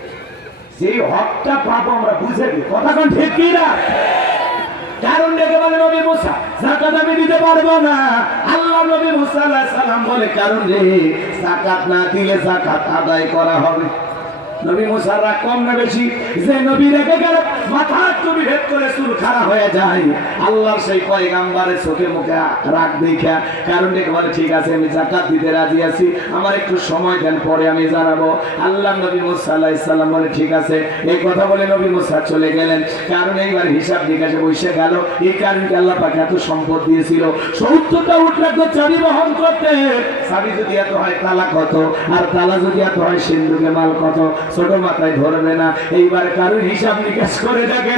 যেই হকটা পাবো আমরা বুঝে দিই। কথা কোন ঠিক কি না? কারণ ডেকে বলে নবী মুসা যাকাত আমি দিতে পারবো না। আল্লাহ নবী মুসা আলাইহিস সালাম বলে, কারণ রে যাকাত না দিলে যাকাত আদায় করা হবে। নবী মুসার রাগ কম না বেশি? যে নবী রেখে গেল মাথার চুল ভেদ করে চুল খাড়া হয়ে যায়। আল্লাহর সেই পয়গম্বরের চোখে মুখে রাগ দেখা কারণ ডেকে বলে, ঠিক আছে আমি যাকাত দিতে রাজি আছি, আমার একটু সময় দেন, পরে আমি জানাবো। আল্লাহ নবী মুসা আলাইহিস সালাম বলে, ঠিক আছে। এই কথা বলে নবী মুসা চলে গেলেন। কারণ এইবার হিসাব নিকাশে বসে গেল। এই কারণকে আল্লাহ পাক এত সম্পদ দিয়েছিল, 70টা উট লাগতো চাবি বহন করতে। চাবি যদি এত হয় তালা কত, আর তালা যদি এত হয় সিন্ধুকে মাল কত, ছোট মাথায় ধরবে না। এইবার কারণ হিসাব নিকাশ করে দেখে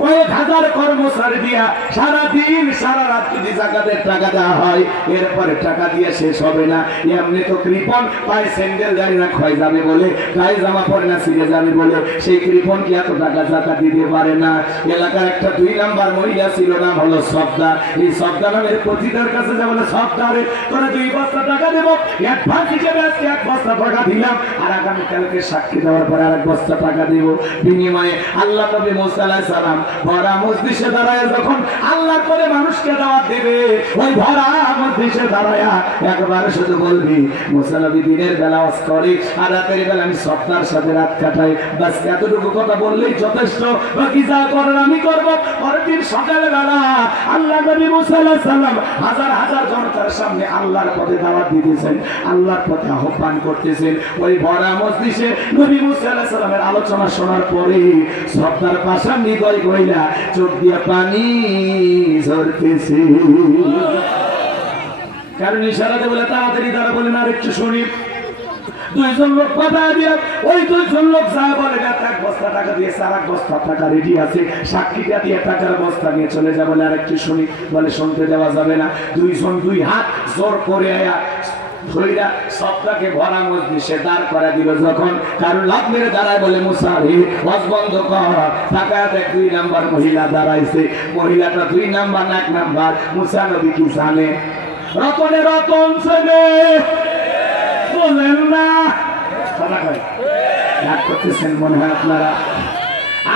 কয়েক হাজার কর্মচারী দিয়া সারাদিন সারা রাত যদি যাকাতের টাকা দেওয়া হয়, এরপরে টাকা দিয়ে শেষ হবে না। এমনি তো কৃপণ, পায়ে স্যান্ডেল জানি না ক্ষয় যাবে বলে, গায়ে জামা পরে না ছিঁড়ে যাবে বলে, সেই কৃপণ কি এত টাকা যাকাত দিতে পারে না? এলাকার একটা 2 নাম্বার মহিলা ছিল, নাম হলো সবদা। এই সবদা নামের পতিতার কাছে যা বলে, সবদা রে তোরা 2 বস্তা টাকা দেবো, অ্যাডভান্স হিসেবে আজকে 1 বস্তা টাকা দিলাম, আর আগামীকালকে সাক্ষী দেওয়ার পরে আর 1 বস্তা টাকা দিব। বিনিময়ে আল্লাহ নবী মুসা আলাইহিস সালাম ভরা মজলিসে দাঁড়ায় যখন আল্লাহর পরে মানুষকে দাওয়াত দেবে, ওই ভরা মজলিসে দাঁড়ায় একবার শুধু বলবি, মুসা নবী দিনের বেলা ওয়াজ করে আর রাতের বেলা আমি সবদার সাথে রাত কাটাই। বাস এতটুকু কথা বললেই যথেষ্ট, বাকি যা করার আমি করব। পরের দিন সকালে বেলা আল্লাহ নবী মুসা আলাইহিস সালাম হাজার হাজার জনতার সামনে আল্লাহর পথে দাওয়াত দিতেছেন, আল্লাহর পথে আহ্বান করতেছেন। ওই ভরা মজলিসে নবী মুসা আলাইহিস সালামের আলোচনা শোনার পরে সবদার পাশা নিদয় কইলা চোখ দিয়া পানি ঝরতেছে। কারণ ইশারাতে বলে তাড়াতাড়ি তারা বলেন আর একটু শুনি। 2জন লোক কথা দিয়ে ওই 2জন লোক যা বলে, 1 বস্তা টাকা দিয়ে 4 বস্তা টাকা রেডি আছে, সাক্ষীটা দিয়ে টাকার বস্তা নিয়ে চলে যা, বলে আর একটু শুনি। বলে শুনতে দেওয়া যাবে না। 2জন 2 হাত জোর করে আয়া ধইরা সবটাকে ভরা মজলিসে দাঁড় করা দিল। যখন কারণ লাভ মেরে দাঁড়ায় বলে, মুসা রে ওয়াজ বন্ধ কর। টাকা দেখ 2 নাম্বার মহিলা দাঁড়াইছে। মহিলাটা 2 নাম্বার না 1 নাম্বার? মুসা নবী কি জানে? রতনে রতন ছেলে বলেন না, কথা কয় রাগ করতেছেন মনে হয় আপনারা।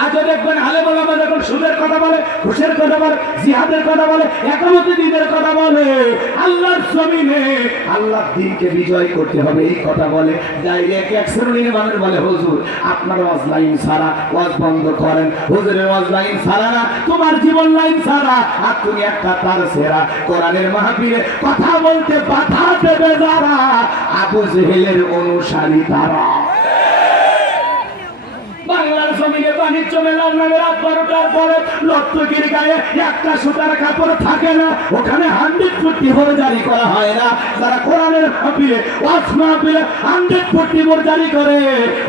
আজও দেখবেন আলেম ওলামা যখন সুদের কথা বলে, ঘুষের কথা বলে, জিহাদের কথা বলে, একামতে দ্বীনের কথা বলে, আল্লাহর জমিনে আল্লাহর দ্বীনকে বিজয় করতে হবে এই কথা বলে, ডাইরেক্ট এক শ্রেণীর মানুষ বলে হুজুর আপনার ওয়াজ লাইন ছাড়া, ওয়াজ বন্ধ করেন, হুজুরের ওয়াজ লাইন ছাড়া না, তোমার জীবন লাইন ছাড়া, আর তুমি একটা তার সেরা কোরআনের মাহফিলে কথা বলতে বাধা দেবে যারা, আবু জেহেলের অনুসারী তারা। বাংলার জমিনে বাণিজ্য মেলার নামে রাত 12টার পরে লত্তগির গায়ে একটা সুতার কাপড় থাকে না, ওখানে 100 ফুট জারি করা হয় না। যারা কোরআনের মাহফিলে ওয়াজ মাহফিলে 100 ফুট জারি করে,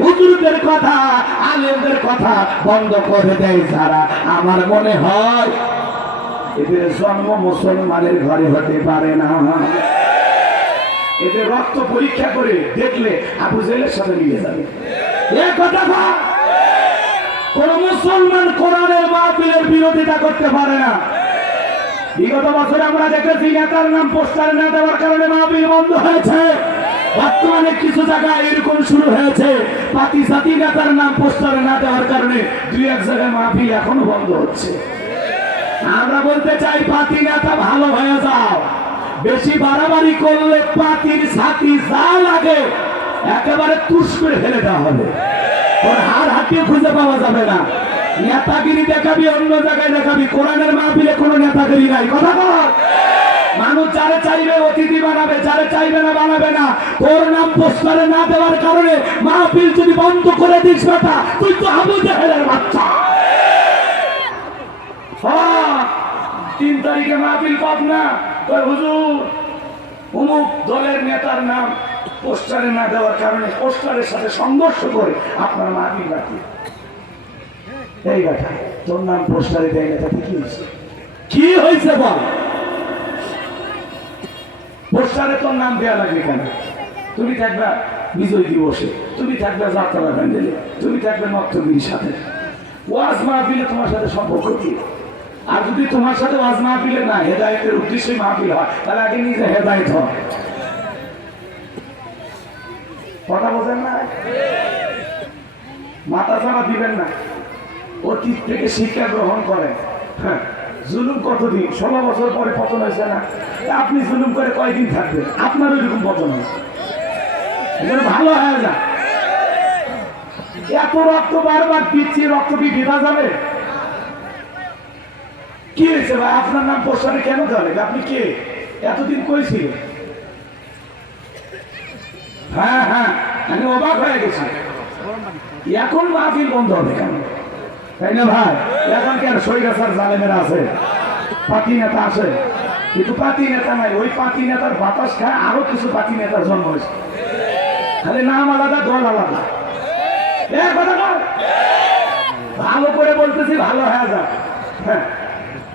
হুজুরদের কথা আলেমদের কথা বন্ধ করে দেয় যারা, আমার মনে হয় এদের জন্ম মুসলমানের ঘরে হতে পারে না। এদের রক্ত পরীক্ষা করে দেখলে আবু জেহেলের সাথে মিলে যাবে। এ কথা কোন মুসলমান কোরআনের মাহফিলের বিরোধিতা করতে পারে না। বিগত বছরে আমরা দেখেছি নেতার নাম পোস্টারে না দেওয়ার কারণে মাহফিল বন্ধ হয়েছে। বর্তমানে কিছু জায়গায় এরকম শুরু হয়েছে, পাতি জাতি নেতার নাম পোস্টারে না দেওয়ার কারণে 2-1 জায়গায় মাহফিল এখনো বন্ধ হচ্ছে। আমরা বলতে চাই পাতি নেতা ভালো হয়ে যাও, বেশি বাড়াবাড়ি করলে পাতির ছাতি যা লাগে একেবারে তুষ করে ফেলে দেওয়া হবে, ওর হাড় হাঁটিয়ে খুঁজে পাওয়া যাবে না। নেতাগিরি দেখাবি অন্য জায়গায় দেখাবি, কোরআনের মাহফিলে কোনো নেতাগিরি নাই। কথা বল, মানুষ যারা চাইবে অতিথি বানাবে, যারা চাইবে না বানাবে না। তোর নাম পোস্টারে না দেওয়ার কারণে মাহফিল যদি বন্ধ করে দিস বেটা, তুই তো আবু জেহেলের বাচ্চা। 3 তারিখে মাহফিল পাব না, হুজুর অমুক দলের নেতার নাম পোস্টারে না দেওয়ার কারণে পোস্টারের সাথে সংঘর্ষ করে আপনার মাহফিল বাকি। এই কথা তোর নাম পোস্টারে দেয় না, তাতে কি হয়েছে? কি হয়েছে বল? পোস্টারে তোর নাম দেওয়া লাগবে কেন? তুমি থাকবে বিজয় দিবসে, তুমি থাকবে যাত্রা ব্যান্ডেলে, তুমি থাকবে নক্তগিরির সাথে। ওয়াজ মাহফিলে তোমার সাথে সম্পর্ক কি? আর যদি তোমার সাথে ওয়াজ মাহফিলে না হেদায়েতের উদ্দেশ্যে মাহফিল হয়, তাহলে আগে নিজে হেদায়েত হয়। কথা বোঝেন না? মাথা চাড়া দিবেন না, অতীত থেকে শিক্ষা গ্রহণ করেন। হ্যাঁ, জুলুম কতদিন? 16 বছর পরে পতন হয়েছে না? আপনি জুলুম করে কয়দিন থাকবেন? আপনার ওইরকম পতন হয়, ভালো হয়ে যায়। এত রক্ত বারবার দিচ্ছি, রক্ত কি বেঁধা যাবে? কি হয়েছে ভাই? আপনার নাম পোস্টারে কেন চলে? আপনি কে? এতদিন কই ছিল? হ্যাঁ হ্যাঁ, আমি অবাক হয়ে গেছি। এখন মাহফিল বন্ধ হবে কেন? তাই না ভাই? এখন কেন সৈরাচার জালেমেরা আছে, পাতি নেতা আছে, কিন্তু পাতি নেতা নাই। ওই পাতি নেতার বাতাস খায় আরো কিছু পাতি নেতার জন্ম হয়েছে, খালি নাম আলাদা, দল আলাদা। ভালো করে বলতেছি, ভালো হয়ে যাক। হ্যাঁ,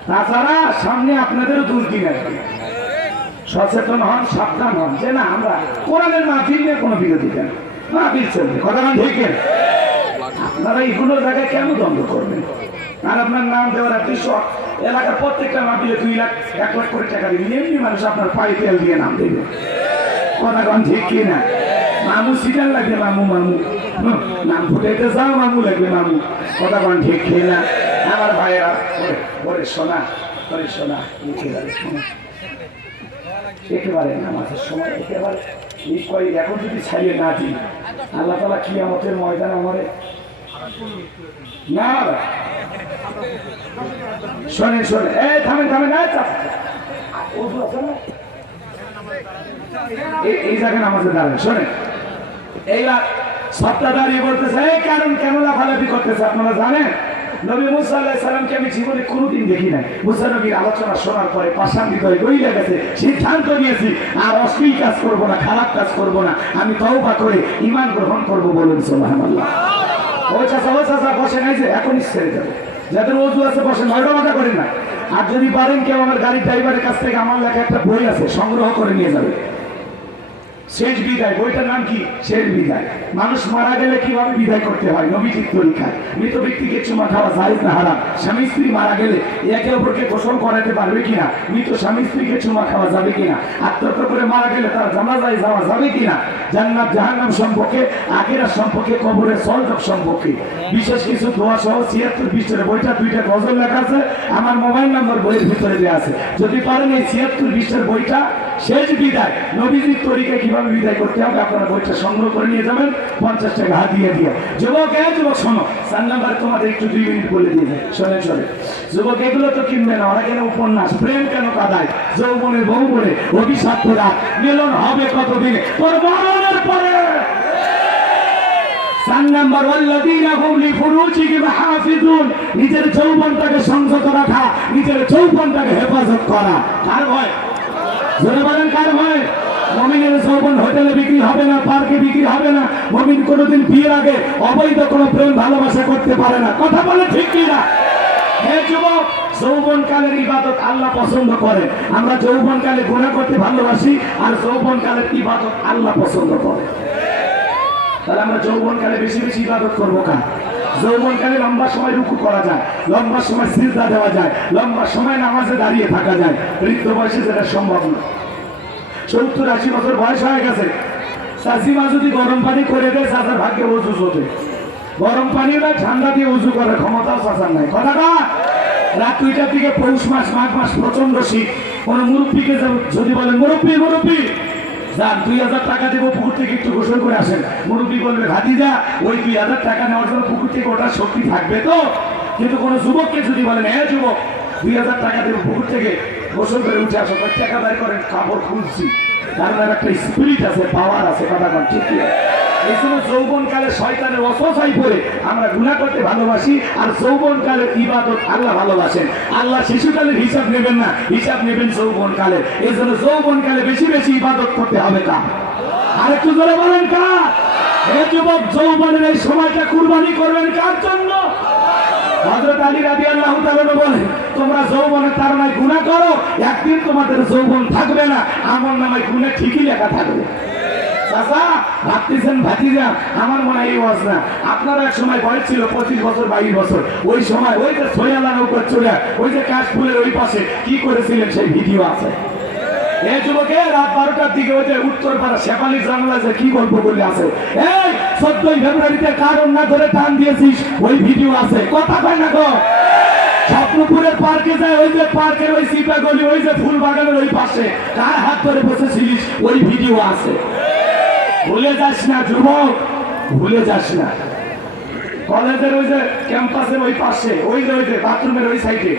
তাছাড়া সামনে আপনাদেরও দুর্দি নেই, সচেতন হন, সাবধান হন যে না আমরা কোরআনের মাহফিল নিয়ে কোনো বিরোধী কেন, মাহফিল চলবে। কথা না ঠিক? আপনারা এইগুলো জায়গায় কেন দ্বন্দ্ব করবেন? আর আপনার নাম দেওয়ার একটি শখ, এলাকার প্রত্যেকটা মাহফিলে 2 লাখ 1 লাখ করে টাকা দিবেন, এমনি মানুষ আপনার পায়ে তেল দিয়ে নাম দেবে। কথা কন ঠিক কি না? মামু সিটার লাগবে, মামু মামু নাম ফুটাইতে যাও, মামু লাগবে মামু। কথা কন ঠিক কি না? আমার ভাইয়েরা ওরে শোনা, ওরে শোনা, একেবারে নামাজের সময় একেবারে এখন যদি ছাড়িয়ে না দিই, আল্লাহ তাআলা কিয়ামতের ময়দানে আমারে না। শোনেন শোনেন, এই থামেন থামেন, এই জায়গায় নামাজে দাঁড়ান। শোনেন, এইবার সপ্তাহ দাঁড়িয়ে বলতেছে কারণ কেন লাফালাফি করতেছে আপনারা জানেন? নবী মুসা আলাইহিস সালামকে আমি জীবনে কোনোদিন দেখি নাই। মুসা নবীর আলোচনা শোনার পরে পাষাণ হৃদয় গইলে গেছে, সিদ্ধান্ত নিয়েছি আর অশ্লীল কাজ করব না, খারাপ কাজ করব না, আমি তওবা করে ঈমান গ্রহণ করব। বলুন সুবহানাল্লাহ। ও চাচা বসে নাই যে এখনই ছেড়ে যাবে, যাদের ওযু আছে বসে, নয়টা করেন না। আর যদি পারেন কেউ আমার গাড়ির ড্রাইভারের কাছ থেকে আমার লেখা একটা বই আছে, সংগ্রহ করে নিয়ে যাবে। শেষ বিদায়, বইটার নাম কি? শেষ বিদায়। মানুষ মারা গেলে কিভাবে বিদায় করতে হয় নবীজির তরিকায়। মৃত ব্যক্তিকে চুমা খাওয়া জায়েজ না হারাম? স্বামী স্ত্রী মারা গেলে একে অপরকে গোসল করাতে পারবে কিনা? মৃত স্বামী স্ত্রীকে চুমা খাওয়া যাবে কিনা? আত্মহত্যা করে মারা গেলে তার জানাজায় যাওয়া যাবে কিনা? জান্নাত জাহান্নাম সম্পর্কে, আখিরাত সম্পর্কে, কবরের সওয়াব সম্পর্কে বিশেষ কিছু দোয়া সহ ৭৬ পৃষ্ঠার বইটা 2টা গজল লেখা আছে। আমার মোবাইল নাম্বার বইয়ের ভিতরে দেওয়া আছে। যদি পারেন এই ৭৬ পৃষ্ঠার বইটা শেষ বিদায়, নবীজির তরিকায় কিভাবে বিদায় করতে হবে, আপনারা বইটা সংগ্রহ করে নিয়ে যাবেন, 50 টাকা হাতিয়ে দিয়ে। যুবক, যুবক শোনো, 4 নাম্বার তোমাদের একটু 2 মিনিট বলে দিয়ে যায়। শোনেন শোনেন যুবক, এগুলো তো কিনবে না, ওরা কেন উপন্যাস, প্রেম কেন কাদায়, যৌবনের বউ বলে অভিশপ্ত রাত, মিলন হবে কতদিনে, তোর মরণের পরে। 4 নাম্বার ওয়াল্লাযীনা হুম লিফুরুজিহিম হাফিজুন, নিজের যৌবনটাকে সংযত রাখা, নিজের যৌবনটাকে হেফাজত করা। কার ভয়? জোরে বলেন, কার ভয়? মুমিনের যৌবন হোটেলে বিক্রি হবে না, পার্কে বিক্রি হবে না। মুমিন কোনোদিন বিয়ের আগে অবৈধ কোনো প্রেম ভালোবাসা করতে পারে না। কথা বলে ঠিক কি না? হে যুবক, যৌবনকালের ইবাদত আল্লাহ পছন্দ করেন। আমরা যৌবনকালে গুনাহ করতে ভালোবাসি, আর যৌবনকালের ইবাদত আল্লাহ পছন্দ করে। তাহলে আমরা যৌবনকালে বেশি বেশি ইবাদত করবো কেন? যৌবনকালে লম্বা সময় রুকু করা যায়, লম্বা সময় সিজদা দেওয়া যায়, লম্বা সময় নামাজে দাঁড়িয়ে থাকা যায়। বৃদ্ধ বয়সে যেটা সম্ভব না। 70-80 বছর বয়স হয়ে গেছে, চাষিমা যদি গরম পানি করে দেয়, চাষার ভাগ্যে ওজু চলে। গরম পানি না ঠান্ডা দিয়ে উজু করার ক্ষমতাও চাষার নাই। কথাটা রাত 2টার দিকে, পৌষ মাস, মাঘ মাস, প্রচন্ড শীত। কোন মুরব্বীকে যদি বলেন, মুরব্বী মুরব্বী যান 2000 টাকা দেবো, পুকুর থেকে একটু গোসল করে আসেন, মুরব্বী বলবে ভাতিজা ওই 2000 টাকা নেওয়ার জন্য পুকুর থেকে ওঠার শক্তি থাকবে তো? কিন্তু কোন যুবককে যদি বলেন, হ্যাঁ যুবক 2000 টাকা দেবো, পুকুর থেকে গোসল করে উঠে আসো, টাকা বের করেন, কাপড় খুলছি, কারণ একটা স্পিরিট আছে, পাওয়ার আছে। কথা বল ঠিক কি? এই জন্য যৌবনকালে শয়তানের ওয়াসওয়াসায় পড়ে আমরা গুনাহ করতে ভালোবাসি, আর যৌবনকালের ইবাদত আল্লাহ ভালোবাসেন। আল্লাহ শিশুকালের হিসাব নেবেন না, হিসাব নেবেন যৌবনকালের। এই জন্য যৌবনকালে বেশি বেশি ইবাদত করতে হবে। কার? আরেকটু জোরে বলেন, কার? হে যুবক, যৌবনের এই সময়টা কুরবানি করবেন কার জন্য? হযরত আলী রাদিয়াল্লাহু তাআলা বলেন, তোমরা যৌবনের তাড়নায় গুনাহ করো, একদিন তোমাদের যৌবন থাকবে না, আমলনামায় গুনাহ ঠিকই লেখা থাকবে। চাচা ভাবতেছেন ভাতিজা, আমার মনে হয় এই ওয়াজ না, আপনার এক সময় বয়স ছিল 25 বছর 22 বছর, ওই সময় ওই যে ছয়ালার উপর চলে, ওই যে কাশফুলের ওই পাশে কি করেছিলেন সেই ভিডিও আছে। এই যুবকে রাত 12টার দিকে ওই যে উত্তরপাড়া শেফালির জানালায় কি গল্প করলে আছে, এই 14ই ফেব্রুয়ারিতে কারণ না ধরে টান দিয়েছিস, ওই ভিডিও আছে। কথা কয় না গো? স্বপ্নপুরের পার্কে যায়, ওই যে পার্কের ওই সিপা গলি, ওই যে ফুল বাগানের ওই পাশে কার হাত ধরে বসেছিলিস, ওই ভিডিও আছে। ভুলে যাস না যুবক, ভুলে যাস না। কলেজের ওই যে ক্যাম্পাসের ওই পাশে, ওই যে বাথরুমের ওই সাইডে,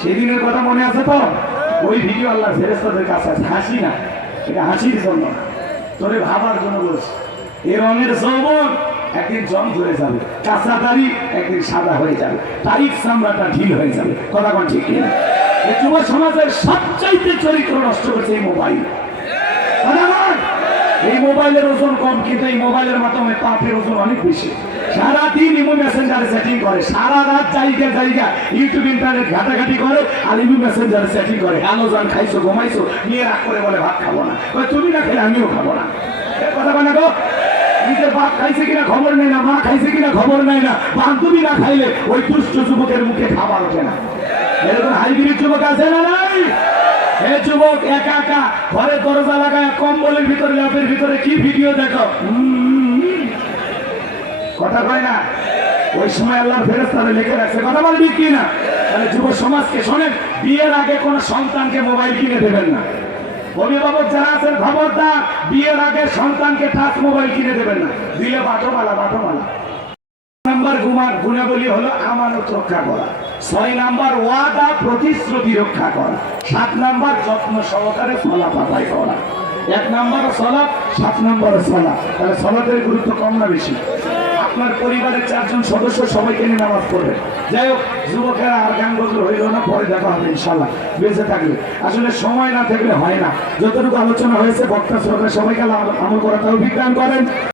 সেদিনের কথা মনে আছে তো? ওই ভিডিও আল্লাহ ফেরেশতাদের কাছে আছে। হাসি না, এটা হাসির জন্য না, তোরে ভাবার জন্য বলছি। এই রঙের যৌবন একদিন জং ধরে যাবে, কাঁচা দাড়ি একদিন সাদা হয়ে যাবে, তারিখ চামড়াটা ঢিল হয়ে যাবে। কথা কোন ঠিক কিনা? এই যুব সমাজের সবচাইতে চরিত্র নষ্ট করছে এই মোবাইল। এই মোবাইলের ওজন কম, কিন্তু এই মোবাইলের মাধ্যমে পাপের ওজন অনেক বেশি। সারাদিন ইমো মেসেঞ্জারে সেটিং করে, সারা রাত জায়গা ইউটিউব ইন্টারনেট ঘাটাঘাটি করে, আর ইমো মেসেঞ্জারে সেটিং করে। হ্যালো জান, খাইছো ঘুমাইছো, নিয়ে রাগ করে বলে ভাত খাবো না। তুমি না খেলে আমিও খাবো না। কথা বলে গো, নিজের বাপ খাইছে কিনা খবর নেই না, মা খাইছে কিনা খবর নেই না, বান্ধবী না খাইলে ওই দুষ্ট যুবকের মুখে খাবার ওঠে না। এরকম হাইব্রিড যুবক আছে না নাই? হে যুবক, একা একা ঘরে দরজা লাগায় কম্বলের ভিতরে, ল্যাপের ভিতরে কি ভিডিও দেখো। কথা কয় না? ওই সময় আল্লাহর ফেরেশতারা লিখে রাখছে। কথা বল ঠিক কি না? তাহলে যুব সমাজকে শোনেন, বিয়ের আগে কোন সন্তানকে মোবাইল কিনে দেবেন না। অভিভাবক যারা আছেন খবরদার, বিয়ের আগে সন্তানকে টাচ মোবাইল কিনে দেবেন না, দিলে বাটোমালা। নাম্বার গুণাবলী হলো আমানত রক্ষা করা, 6 নাম্বার ওয়াদা প্রতিশ্রুতি রক্ষা করা, 7 নাম্বার যত্ন সহকারে সালাত আদায় করা। 1 নাম্বার সালাত, 7 নাম্বার সালাত। তাহলে সালাতের গুরুত্ব কম না বেশি? আপনার পরিবারের 4 জন সদস্য সবাইকে নিয়ে নামাজ পড়বে। যাই হোক যুবকেরা, আর গান গজল হইল না, পরে দেখা হবে ইনশাল্লাহ বেঁচে থাকলে। আসলে সময় না থাকলে হয় না। যতটুকু আলোচনা হয়েছে বক্তা শ্রোতা সবাইকে আমল করা তৌফিক দান করেন।